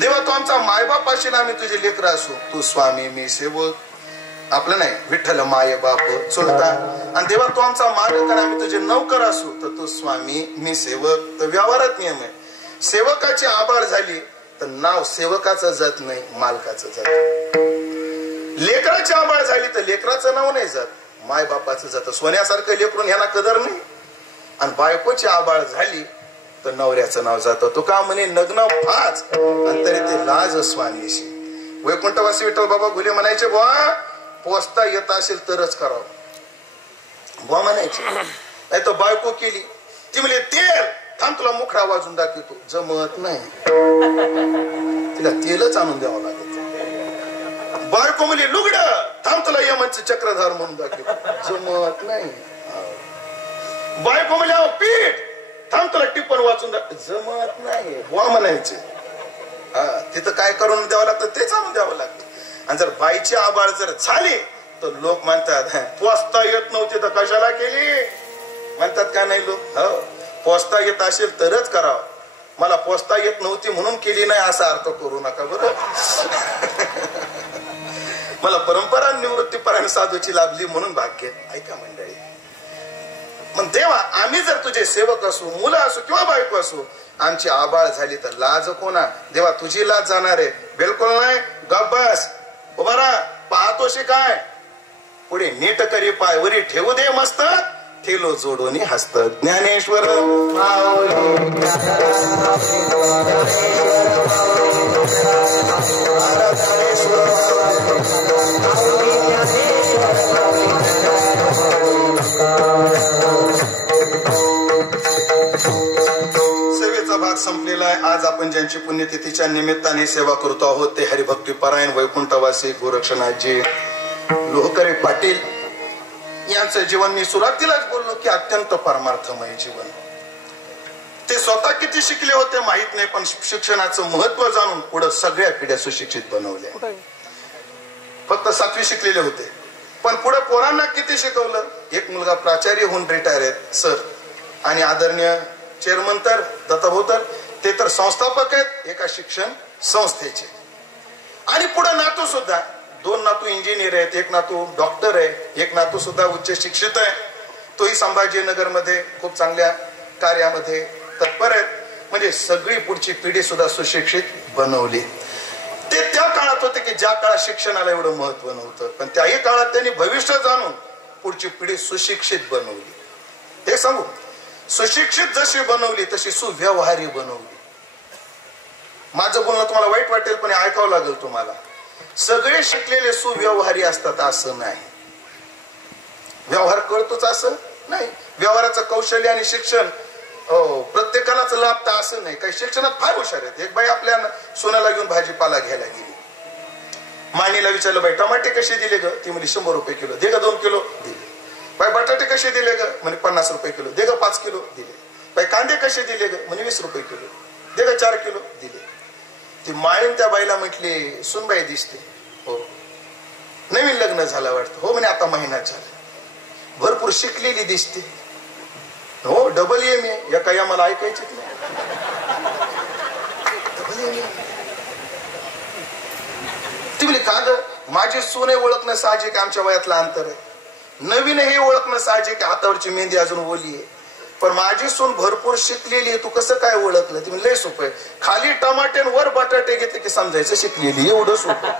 देवा, तू आमचा मायबाप असेल, आम्ही तुझे लेकर असू, तू स्वामी मी सेवक. आपलं नाही, विठ्ठल माय बाप चुलता. आणि देवा, तू आमचा मालक आणि आम्ही तुझे नौकर असू, तर तू स्वामी मी सेवक. तर व्यवहारात नियम आहे, सेवकाची आबाळ झाली तर नाव सेवकाचं जात नाही, मालकाचं जात. लेकराची आबाळ झाली तर लेकराचं नाव नाही जात, माय बापाचं जात. सोन्यासारखं लेकरून ह्यांना कदर नाही. आणि बायकोची आबाळ झाली तर नवऱ्याचं नाव जातं. तो का म्हणे नग्न फाच आणि तरी ते लाज स्वामीशी. वैकुंठवासी विठ्ठल बाबा घुले म्हणायचे, बुवा पोचता येत असेल तरच करावं. बुवा म्हणायचे, नाही तर बायको केली ती म्हणे तेल थांब तुला मुखडा वाजून दाखवतो. जमत नाही, तिला तेलच आणून द्यावं लागत. बायको म्हणे लुगड थांब तुला यमनचं चक्रधार म्हणून दाखवतो. जमत नाही. बायको म्हणे पीठ थांब तुला टिप्पण वाचून दाखव. जमत नाही. बुवा म्हणायचे, हा तिथं काय करून द्यावं लागतं तेच आणून द्यावं लागतं. आणि जर बाईची आबाळ जर झाली तर लोक म्हणतात पोचता येत नव्हती तर कशाला केली म्हणतात. का नाही लोक? हो, पोचता येत असेल तरच करावं. मला पोचता येत नव्हती म्हणून केली नाही असा अर्थ करू नका बरं. मला परंपरा निवृत्तीपरायण साधूची लाभली म्हणून भाग्य. ऐका मंडळी, मग देवा, आम्ही जर तुझे सेवक असू, मुलं असू किंवा बायको असू, आमची आबाळ झाली तर लाज कोणा? देवा, तुझी लाज जाणार आहे? बिलकुल नाही. गब्बस उभा राहा, पाहतोशी काय पुढे नीट करी पाय, वरी ठेवू दे मस्तक, ठेलो जोडोनी हस्त. ज्ञानेश्वर सेवेचा भाग संपलेला आहे. आज आपण ज्यांची पुण्यतिथीच्या निमित्ताने सेवा करतो आहोत ते हरिभक्ती परायण वैकुंठवासी गोरक्षनाथजी लोहकरे पाटील यांचं जीवन मी सुरुवातीलाच बोललो की अत्यंत परमार्थमय जीवन. ते स्वतः किती शिकले होते माहित नाही, पण शिक्षणाचं महत्व जाणून पुढे सगळ्या पिढ्या सुशिक्षित बनवल्या. फक्त 7वी शिकलेले होते, पण पुढे पोरांना किती शिकवलं. एक मुलगा प्राचार्य होऊन रिटायर आहेत सर, आणि आदरणीय चेअरमन तर दत्तभाऊ ते तर संस्थापक आहेत एका शिक्षण संस्थेचे. आणि पुढे नातू सुद्धा, 2 नातू इंजिनियर आहेत, एक नातू डॉक्टर आहे, एक नातू सुद्धा उच्च शिक्षित आहे. तोही संभाजीनगर मध्ये खूप चांगल्या कार्यामध्ये तत्पर आहेत. म्हणजे सगळी पुढची पिढी सुद्धा सुशिक्षित बनवली. ते त्या काळात होते की ज्या काळात शिक्षणाला एवढं महत्व नव्हतं, पण त्याही काळात त्यांनी भविष्य जाणून पुढची पिढी सुशिक्षित बनवली. हे सांगू, सुशिक्षित जशी बनवली तशी सुव्यवहारी बनवली. माझं बोलणं तुम्हाला वाईट वाटेल पण ऐकावं लागेल तुम्हाला. सगळे शिकलेले सुव्यवहारी असतात असं नाही. व्यवहार कळतोच असं नाही. व्यवहाराचं कौशल्य आणि शिक्षण प्रत्येकालाच लाभतं असं नाही. काही शिक्षणात फार हुशार आहेत. एक बाई आपल्या सोनाला घेऊन भाजीपाला घ्यायला गेली. माणीला विचारलं, बाई टमाटे कसे दिले ग? ती म्हणजे 100 रुपये किलो. दे ग 2 किलो. दिले. बाई बटाटे कसे दिले ग? म्हणे 50 रुपये किलो. दे ग 5 किलो. दिले. बाई कांदे कसे दिले ग? म्हणे 20 रुपये किलो. दे ग 4 किलो. दिले. ती माळीन त्या बाईला म्हटली, सुनबाई दिसते. हो. नवीन लग्न झालं वाटतं. हो म्हणे आता महिना झाला. भरपूर शिकलेली दिसते. हो डबल एम ए. या काही आम्हाला ऐकायचे नाही. Double M A. ती म्हणे का ग? माझी सून हे ओळखणं साहजिक, आमच्या वयातलं अंतर आहे. नवीन हे ओळखणं साहजिक, हातावरची मेहंदी अजून ओली आहे. पण माझी सून भरपूर शिकलेली आहे, तू कसं काय ओळखलं? ती लय सोपं आहे, खाली टमाटे वर बटाटे घेतले की समजायचं शिकलेली, एवढं सोपं.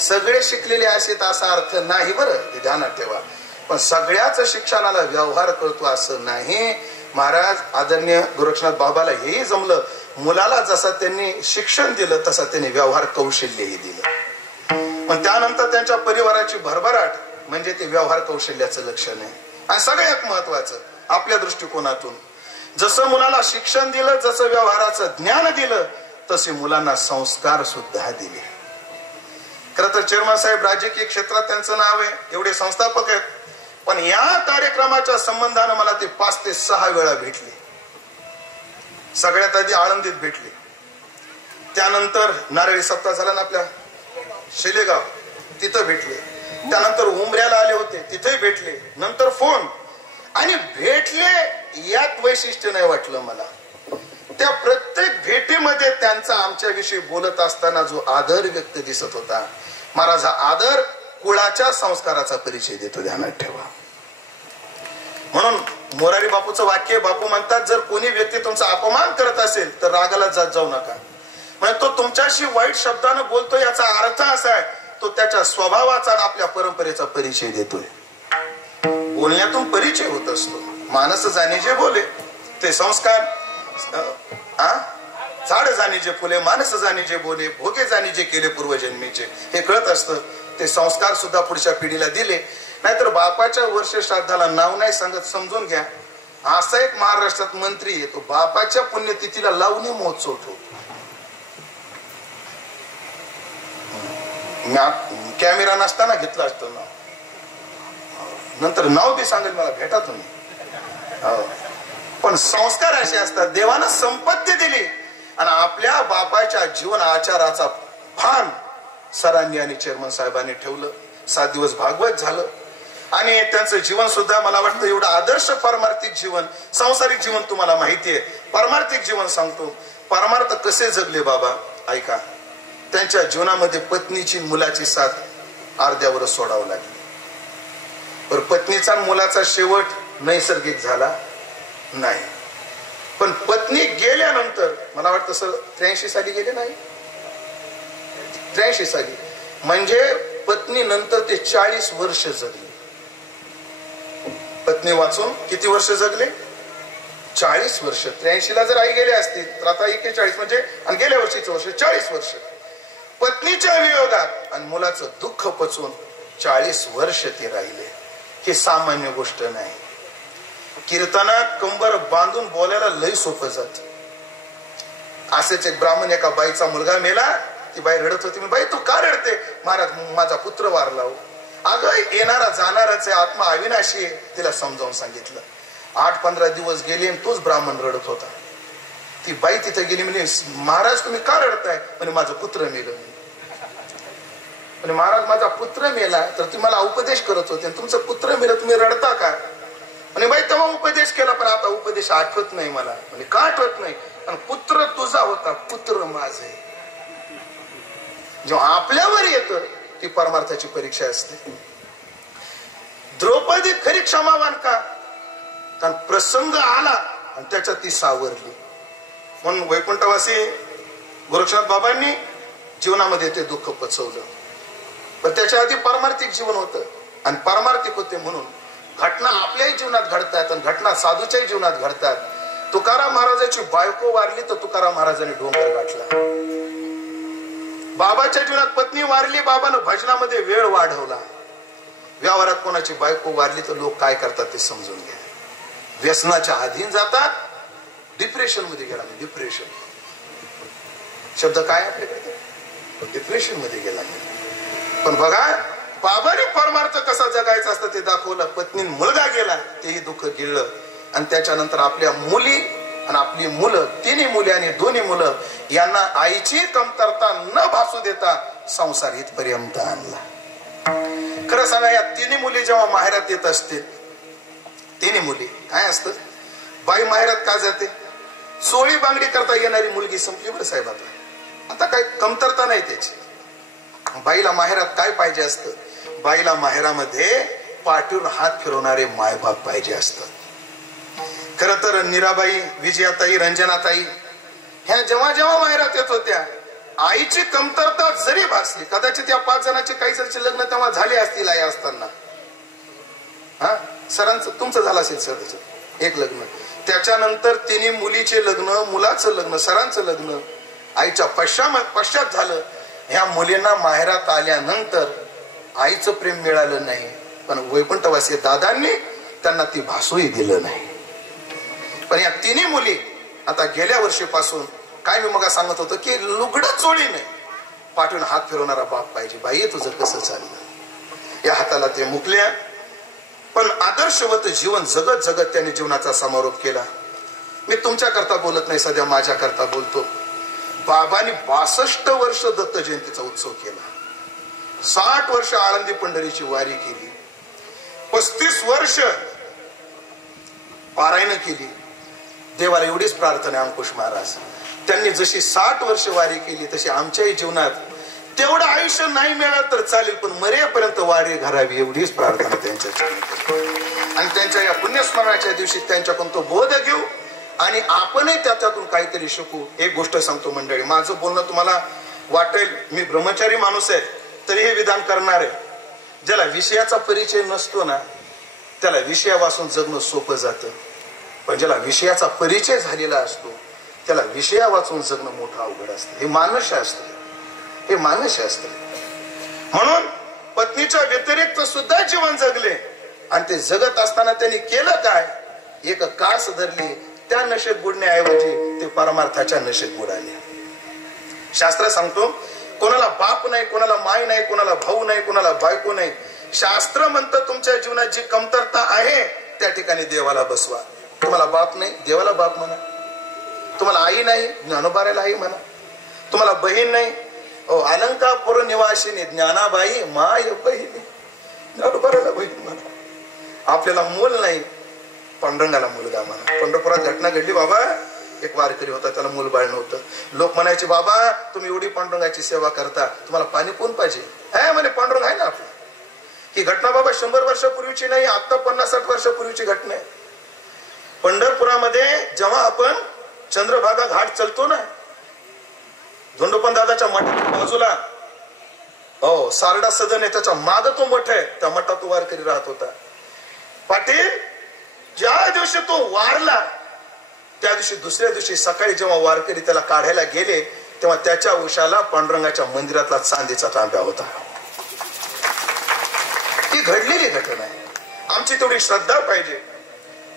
सगळे शिकलेले असेल असा अर्थ नाही, बरं ते ध्यानात ठेवा. पण सगळ्याच शिक्षणाला व्यवहार करतो असं नाही. महाराज आदरणीय गोरक्षनाथ बाबाला हेही जमलं. मुलाला जसा त्यांनी शिक्षण दिलं तसा त्यांनी व्यवहार कौशल्यही दिलं. पण त्यानंतर त्यांच्या परिवाराची भरभराट म्हणजे ते व्यवहार कौशल्याचं लक्षण आहे. आणि सगळ्यात महत्वाचं आपल्या दृष्टिकोनातून जसं मुलाला शिक्षण दिलं, जसं व्यवहाराचं ज्ञान दिलं, तसे मुलांना संस्कार सुद्धा दिले. खरं तर चेअरमन साहेब राजकीय क्षेत्रात त्यांचं नाव आहे, एवढे संस्थापक आहेत. पण या कार्यक्रमाच्या संबंधानं मला ते 5 ते 6 वेळा भेटले. सगळ्यात आधी आळंदीत भेटले, त्यानंतर नारळी सप्ताह झाला ना आपल्या शेलेगाव, तिथं भेटले. त्यानंतर उमऱ्याला आले होते, तिथेही भेटले. नंतर फोन आणि भेटले. यात वैशिष्ट्य नाही वाटलं मला. त्या प्रत्येक भेटीमध्ये त्यांचा आमच्याविषयी बोलत असताना जो आदर व्यक्त दिसत होता. महाराज हा आदर कुळाच्या संस्काराचा परिचय देतो, ध्यानात ठेवा. म्हणून मोरारी बापूचं वाक्य, बापू म्हणतात जर कोणी व्यक्ती तुमचा अपमान करत असेल तर रागाला जात जाऊ नका. म्हणजे तो तुमच्याशी वाईट शब्दानं बोलतो याचा अर्थ असा आहे तो त्याच्या स्वभावाचा आणि आपल्या परंपरेचा परिचय देतोय. बोलण्यातून परिचय होत असतो. माणस जाणे जे बोले ते संस्कार, झाड जाणे जे फुले, माणस जाणे जे बोले, भोगे जाणे जे केले पूर्वजन्मीचे, हे कळत असतं. ते संस्कार सुद्धा पुढच्या पिढीला दिले. नाहीतर बापाच्या वर्ष श्राद्धाला नाव नाही सांगत, समजून घ्या. असा एक महाराष्ट्रात मंत्री आहे, तो बापाच्या पुण्यतिथीला लावणी महोत्सव ठेवतो. कॅमेरा नसताना घेतला असतं नाव, नंतर नाव बी सांगेल मला, भेटा तुम्ही. पण संस्कार असे असतात, देवानं संपत्ती दिली आणि आपल्या बापाच्या जीवन आचाराचा भान सरांनी आणि चेअरमन साहेबांनी ठेवलं. 7 दिवस भागवत झालं आणि त्यांचं जीवन सुद्धा मला वाटतं एवढं आदर्श पारमार्थिक जीवन. सांसारिक जीवन तुम्हाला माहितीये, पारमार्थिक जीवन सांगतो. परमार्थ कसे जगले बाबा ऐका. त्यांच्या जीवनामध्ये पत्नीची मुलाची साथ अर्ध्यावर सोडावं लागली. पण पत्नीचा मुलाचा शेवट नैसर्गिक झाला नाही. पण पत्नी गेल्यानंतर मला वाटतं सर 83 साली गेले नाही, 83 साली, म्हणजे पत्नी नंतर ते 40 वर्ष जगले. पत्नी वाचून किती वर्ष जगले? 40 वर्ष. 83 ला जर आई गेले असतील तर आता 41 म्हणजे, आणि गेल्या वर्षीचं वर्ष 40 वर्ष. पत्नीच्या वियोगात आणि मुलाचं दुःख पचून 40 वर्ष ते राहिले. ही सामान्य गोष्ट नाही. कीर्तनात कंबर बांधून बोलायला लय सोपं जात. असेच एक ब्राह्मण, एका बाईचा मुलगा मेला, ती बाई रडत होती. बाई तू का रडते? महाराज माझा पुत्र वारला. अगं येणारा जाणाराच आहे, आत्मा अविनाशी आहे. तिला समजावून सांगितलं. 8-15 दिवस गेले आणि तोच ब्राह्मण रडत होता. ती बाई तिथे गेली, म्हणजे महाराज तुम्ही का रडताय? म्हणजे माझं पुत्र मेलं. म्हणजे महाराज माझा पुत्र मेला तर तुम्ही मला उपदेश करत होते, तुमचं पुत्र मेलं तुम्ही रडता का? म्हणजे बाई तेव्हा उपदेश केला पण आता उपदेश आठवत नाही मला. म्हणजे का आठवत नाही? आणि पुत्र तुझा होता, पुत्र माझे. जेव्हा आपल्यावर येतं ती परमार्थाची परीक्षा असते. द्रौपदी खरी क्षमावान का? कारण प्रसंग आला आणि त्याच्यात ती सावरली. म्हणून वैकुंठवासी गोरक्षनाथ बाबांनी जीवनामध्ये ते दुःख पचवलं. पण त्याच्या आधी पारमार्थिक जीवन होतं आणि पारमार्थिक होते म्हणून घटना आपल्याही जीवनात घडतात आणि घटना साधूच्याही जीवनात घडतात. तुकाराम महाराजांची बायको वारली तर तुकाराम महाराजांनी डोंगर गाठला. बाबाच्या जीवनात पत्नी वारली, बाबानं भजनामध्ये वेळ वाढवला. व्यवहारात कोणाची बायको वारली तर लोक काय करतात ते समजून घ्या. व्यसनाच्या अधीन जातात, डिप्रेशन मध्ये गेला. डिप्रेशन शब्द काय आपल्याकडे? डिप्रेशन मध्ये गेला. पण बघा बाबाने परमार्थ कसा जगायचा असतं ते दाखवलं. पत्नी मुलगा गेला तेही दुःख गिळलं आणि त्याच्यानंतर आपल्या मुली आणि आपली मुलं, 3 मुली आणि 2 मुलं यांना आईची कमतरता न भासू देता संसार इथपर्यंत आणला. खरं सांगा, या 3 मुली जेव्हा माहेरात येत असतील, 3 मुली काय असतं, बाई माहेरात का जाते? सोळी बांगडी करता येणारी मुलगी संपली बरं साहेब. आता काही कमतरता नाही त्याची. बाईला माहेरात काय पाहिजे असतं? बाईला माहेरामध्ये पाठीवर हात फिरवणारे मायबाप पाहिजे असतात. खर तर नीराबाई, विजयाताई, रंजनाताई ह्या जेव्हा जेव्हा माहेरात येत होत्या, आईची कमतरता जरी भासली, कदाचित या 5 जणांचे काही जणांचे लग्न तेव्हा झाले असतील आई असताना. हा, सरांचं तुमचं झालं असेल सर एक लग्न, त्याच्यानंतर 3 मुलीचे लग्न, मुलाचं लग्न, सरांचं लग्न आईच्या पश्चात झालं. ह्या मुलींना माहेरात आल्यानंतर आईचं प्रेम मिळालं नाही, पण वैकुंठवासी दादांनी त्यांना ती भासूही दिलं नाही. पण या 3 मुली आता गेल्या वर्षीपासून काय मी मग सांगत होतो की लुगडं चोळी नाही, पाठवून हात फिरवणारा बाप पाहिजे. बाई तुझं कसं चाललं? या हाताला ते मुकल्या, पण आदर्शवत जीवन जगत जगत त्यांनी जीवनाचा समारोप केला. मी तुमच्या करता बोलत नाही, सध्या माझ्या करता बोलतो. बाबांनी 62 वर्ष दत्त जयंतीचा उत्सव केला, 60 वर्ष आळंदी पंढरीची वारी केली, 35 वर्ष पारायण केली. देवाला एवढीच प्रार्थना आहे, अंकुश महाराज त्यांनी जशी 60 वर्ष वारी केली तशी आमच्याही जीवनात तेवढं आयुष्य नाही मिळालं तर चालेल, पण मरेपर्यंत वारी घरावी एवढीच प्रार्थना त्यांच्या. आणि त्यांच्या या पुण्यस्मरणाच्या दिवशी त्यांच्याकडून तो बोध घेऊ आणि आपणही त्याच्यातून काहीतरी शिकू. एक गोष्ट सांगतो मंडळी, माझं बोलणं तुम्हाला वाटेल मी ब्रह्मचारी माणूस आहे तरी हे विधान करणार आहे. ज्याला विषयाचा परिचय नसतो ना, त्याला विषया वाचून जगणं सोपं जातं, पण ज्याला विषयाचा परिचय झालेला असतो त्याला विषया वाचून जगणं मोठं अवघड असतं. हे मानसशास्त्र, हे मानसशास्त्र. म्हणून पत्नीच्या व्यतिरिक्त सुद्धा जीवन जगले आणि ते जगत असताना त्यांनी केलं काय? एक कास धरली, त्या नशेत बुडण्याऐवजी ते परमार्थाच्या नशेत बुडाले. शास्त्र सांगतो कोणाला बाप नाही, कोणाला माय नाही, कोणाला भाऊ नाही, कोणाला बायको नाही. शास्त्र म्हणतं तुमच्या जीवनात जी कमतरता आहे त्या ठिकाणी देवाला बसवा. तुम्हाला बाप नाही, देवाला बाप म्हणा. तुम्हाला आई नाही, ज्ञानोबारायला आई म्हणा. तुम्हाला बहीण नाही, अलंकापुर निवासिनी ज्ञानाबाई माय बहिणी, ज्ञानोबारायला बहीण म्हणा. आपल्याला मूल नाही, पांडुरंगाला मुलगा म्हणा. पंढरपुरात घटना घडली बाबा, एक वारकरी होता, त्याला मूल बाळ नव्हतं. लोक म्हणायचे बाबा तुम्ही एवढी पांडुरंगाची सेवा करता, तुम्हाला पाणी कोण पाहिजे? म्हणे पांडुरंग आहे ना आपलं. ही घटना बाबा 100 वर्षापूर्वीची नाही, आता 50-60 वर्षापूर्वीची घटना आहे. पंढरपुरामध्ये जेव्हा आपण चंद्रभागा घाट चलतो ना, धोंडोपंत दादाच्या मठाच्या बाजूला सारडा सदन आहे, त्याच्या माग तो मठ आहे, त्या मठात तो वारकरी राहत होता. पाटील ज्या दिवशी तो वारला त्या दिवशी दुसऱ्या दिवशी सकाळी जेव्हा वारकरी त्याला काढायला गेले तेव्हा त्याच्या उशाला पांडुरंगाच्या मंदिरातला चांदीचा तांब्या होता. ही घडलेली घटना आहे. आमची तेवढी श्रद्धा पाहिजे.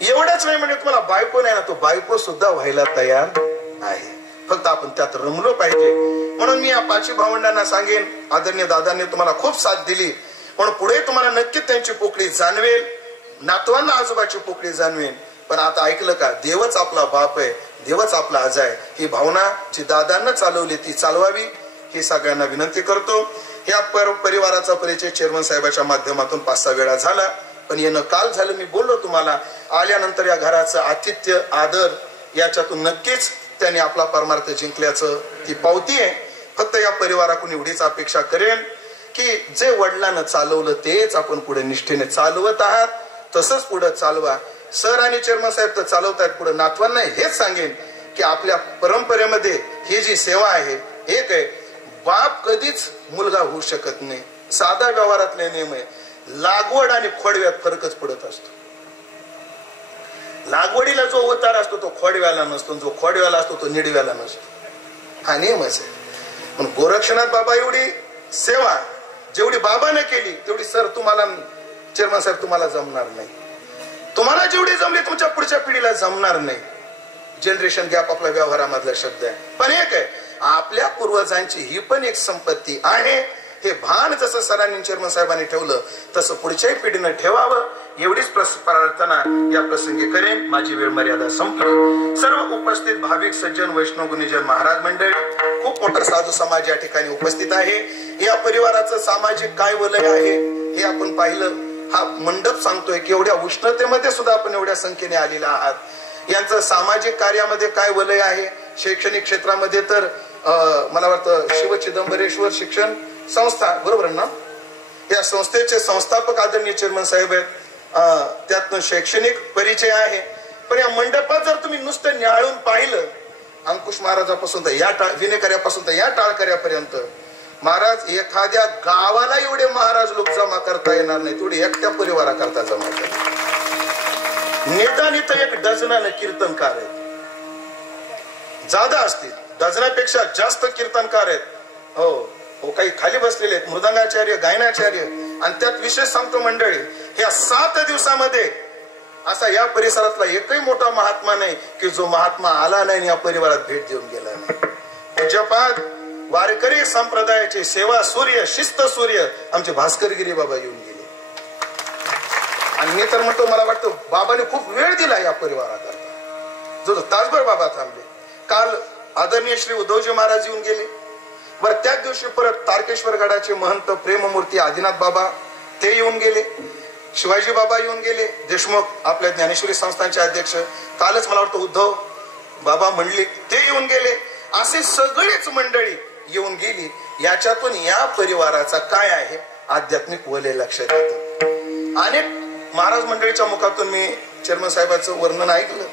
एवढंच नाही म्हणजे तुम्हाला बायको नाही ना, तो बायको सुद्धा व्हायला तयार आहे, फक्त आपण त्यात रमलो पाहिजे. म्हणून मी या 5 भावंडांना सांगेन, आदरणीय दादांनी तुम्हाला खूप साथ दिली, पण पुढे तुम्हाला नक्की त्यांची पोकळी जाणवेल, नातवांना आजोबाची पोकळी जाणवेल. पण आता ऐकलं का, देवच आपला बाप आहे, देवच आपला आज आहे. ही भावना जी दादांना चालवली ती चालवावी ही सगळ्यांना विनंती करतो. या परिवाराचा परिचय चेअरमन साहेबांच्या माध्यमातून 5-6 वेळा झाला, पण येणं काल झालं. मी बोललो तुम्हाला, आल्यानंतर या घराचं आतिथ्य आदर याच्यातून नक्कीच त्यांनी आपला परमार्थ जिंकल्याचं ती पावती आहे. फक्त या परिवाराकडून एवढीच अपेक्षा करेन की जे वडिलांना चालवलं तेच आपण पुढे निष्ठेने चालवत आहात, तसंच पुढे चालवा. सर आणि चेअरमन साहेब तर चालवतायत पुढे. नातवांना हेच सांगेन की आपल्या परंपरेमध्ये ही जी सेवा आहे, एक आहे, बाप कधीच मुलगा होऊ शकत नाही. साधा व्यवहारातले नियम आहे. लागवड आणि खोडव्यात फरकच पडत असतो. लागवडीला जो अवतार असतो तो खोडव्याला नसतो, जो खोडव्याला असतो तो निडव्याला नसतो. हा नियमच आहे. पण गोरक्षनाथ बाबा एवढी सेवा जेवढी बाबाने केली तेवढी सर तुम्हाला, चेअरमन साहेब तुम्हाला जमणार नाही. तुम्हाला जेवढी जमली तुमच्या पुढच्या पिढीला जमणार नाही. जनरेशन गॅप आपल्या व्यवहारामधला शब्द आहे. पण एक आहे, आपल्या पूर्वजांची ही पण एक संपत्ती आहे. हे भान जसं सरांनी चेअरमन साहेबांनी ठेवलं तसं पुढच्याही पिढीनं ठेवावं एवढीच प्रार्थना या प्रसंगी करेन. माझी वेळ मर्यादा संपली. सर्व उपस्थित भाविक सज्जन वैष्णव गुणीजन महाराज मंडळी, खूप मोठा साधू समाज या ठिकाणी उपस्थित आहे. या परिवाराचं सामाजिक काय वलय आहे हे आपण पाहिलं. हा मंडप सांगतोय की एवढ्या उष्णतेमध्ये सुद्धा आपण एवढ्या संख्येने आलेला आहात. यांचं सामाजिक कार्यामध्ये काय वलय आहे, शैक्षणिक क्षेत्रामध्ये तर मला वाटतं शिव चिदंबरेश्वर शिक्षण संस्था, बरोबर ना? या संस्थेचे संस्थापक आदरणीय चेअरमन साहेब आहेत. त्यातनं शैक्षणिक परिचय आहे. पण या मंडपात जर तुम्ही नुसतं न्याळून पाहिलं, अंकुश महाराजापासून तर या विनेकऱ्यापासून तर या टाळकऱ्यापर्यंत, महाराज एखाद्या गावाला एवढे महाराज लोक जमा करता येणार नाही, तेवढे एकट्या परिवाराकरता जमा करतात. निदान इथं एक डझनाने कीर्तनकार आहेत, जादा असतील, डझनापेक्षा जास्त कीर्तनकार आहेत. हो, काही खाली बसलेले आहेत, मृदंगाचार्य, गायनाचार्य. आणि त्यात विशेष सांगतो मंडळी, ह्या 7 दिवसामध्ये असा या परिसरातला एकही मोठा महात्मा नाही की जो महात्मा आला नाही या परिवारात भेट देऊन गेला नाही. पूज्यपाद वारकरी संप्रदायाचे सेवा सूर्य, शिस्त सूर्य आमचे भास्करगिरी बाबा येऊन गेले. आणि मी तर म्हणतो, मला वाटतं बाबाने खूप वेळ दिला या परिवाराकरता. जो तासभर बाबा थांबले. काल आदरणीय श्री उद्धवजी महाराज येऊन गेले. बरं, त्याच दिवशी परत तारकेश्वर गडाचे महंत प्रेममूर्ती आदिनाथ बाबा ते येऊन गेले. शिवाजी बाबा येऊन गेले. देशमुख आपल्या ज्ञानेश्वरी संस्थांचे अध्यक्ष, कालच मला वाटतं उद्धव बाबा मंडलिक ते येऊन गेले. असे सगळेच मंडळी येऊन गेली. याच्यातून या परिवाराचा काय आहे आध्यात्मिक वलय लक्षात येतं. अनेक महाराज मंडळीच्या मुखातून मी चेअरमन साहेबांचं वर्णन ऐकलं.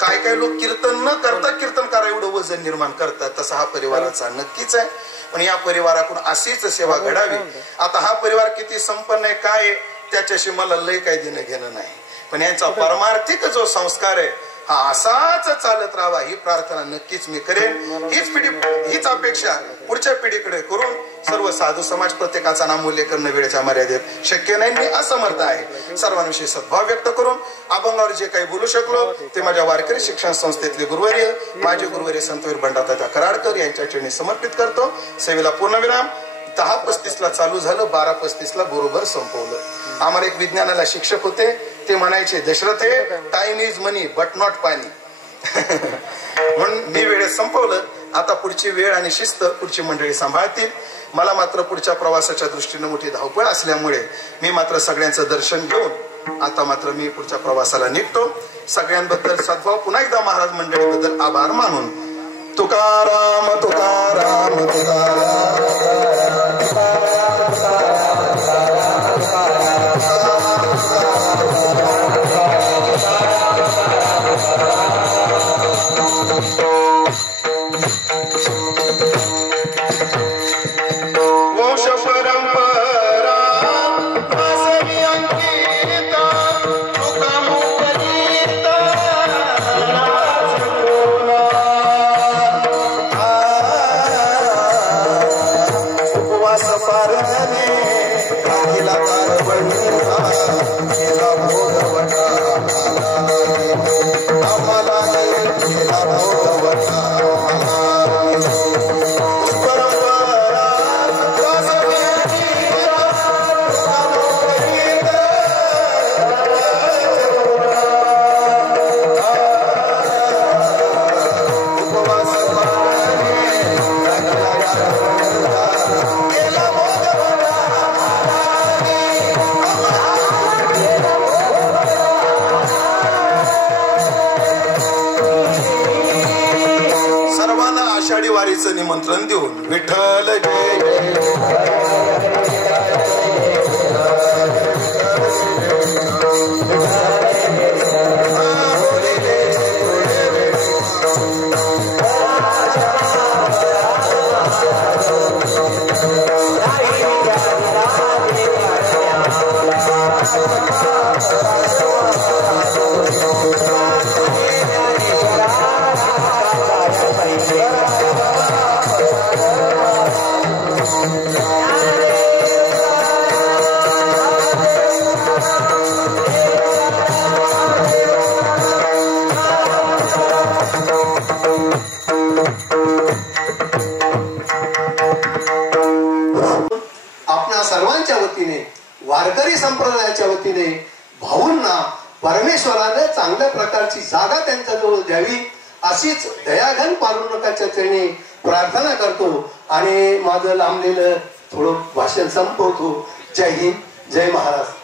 काय काय लोक कीर्तन न करता कीर्तनकार एवढं वजन निर्माण करतात, तसा हा परिवाराचा नक्कीच आहे. पण या परिवाराकडून अशीच सेवा घडावी. आता हा परिवार किती संपन्न आहे काय त्याच्याशी मला लय काही देणं घेणं नाही, पण यांचा परमार्थिक जो संस्कार आहे हा असाच चालत राहावा ही प्रार्थना नक्कीच मी करेन. हीच अपेक्षा पुढच्या पिढीकडे करून सर्व साधू समाज प्रत्येकाचा नामोल्लेख करणं वेळेच्या मर्यादेत शक्य नाही. मी असमर्थ आहे. सर्वांविषयी सद्भाव व्यक्त करून अभंगावर जे काही बोलू शकलो ते माझ्या वारकरी शिक्षण संस्थेतले गुरुवर्य माझे गुरुवर्य संतवीर बंडातात्या कराडकर यांच्या चरणी समर्पित करतो. सेवेला पूर्णविराम. 10:35 चालू झालं, 12:35 बरोबर संपवलं. आम्हाला एक विज्ञानाला शिक्षक होते, ते म्हणायचे, दशरथ हे time is money but not पाणी. म्हणून मी वेळेत संपवलं. आता पुढची वेळ आणि शिस्त पुढची मंडळी सांभाळतील. मला मात्र पुढच्या प्रवासाच्या दृष्टीने मोठी धावपळ असल्यामुळे मी मात्र सगळ्यांचं दर्शन घेऊन आता मात्र मी पुढच्या प्रवासाला निघतो. सगळ्यांबद्दल सद्भाव पुन्हा एकदा महाराज मंडळीबद्दल आभार मानून तुकाराम तुकाराम वंश परंपरा वासवी अंकिता तुका मुक्तिता उपवास पारणे राहिला कारवणीचा केला भोगवटा आम्हाला केला भोगवटा वारीचं निमंत्रण देऊन विठ्ठल जय सर्वांच्या वतीने वारकरी संप्रदायाच्या वतीने भाऊंना परमेश्वराने चांगल्या प्रकारची जागा त्यांच्या जवळ द्यावी अशीच दयाघन पारुणकाच्या चरणी प्रार्थना करतो आणि माझं लांबलेलं थोडं भाषण संपवतो. जय हिंद, जय महाराष्ट्र.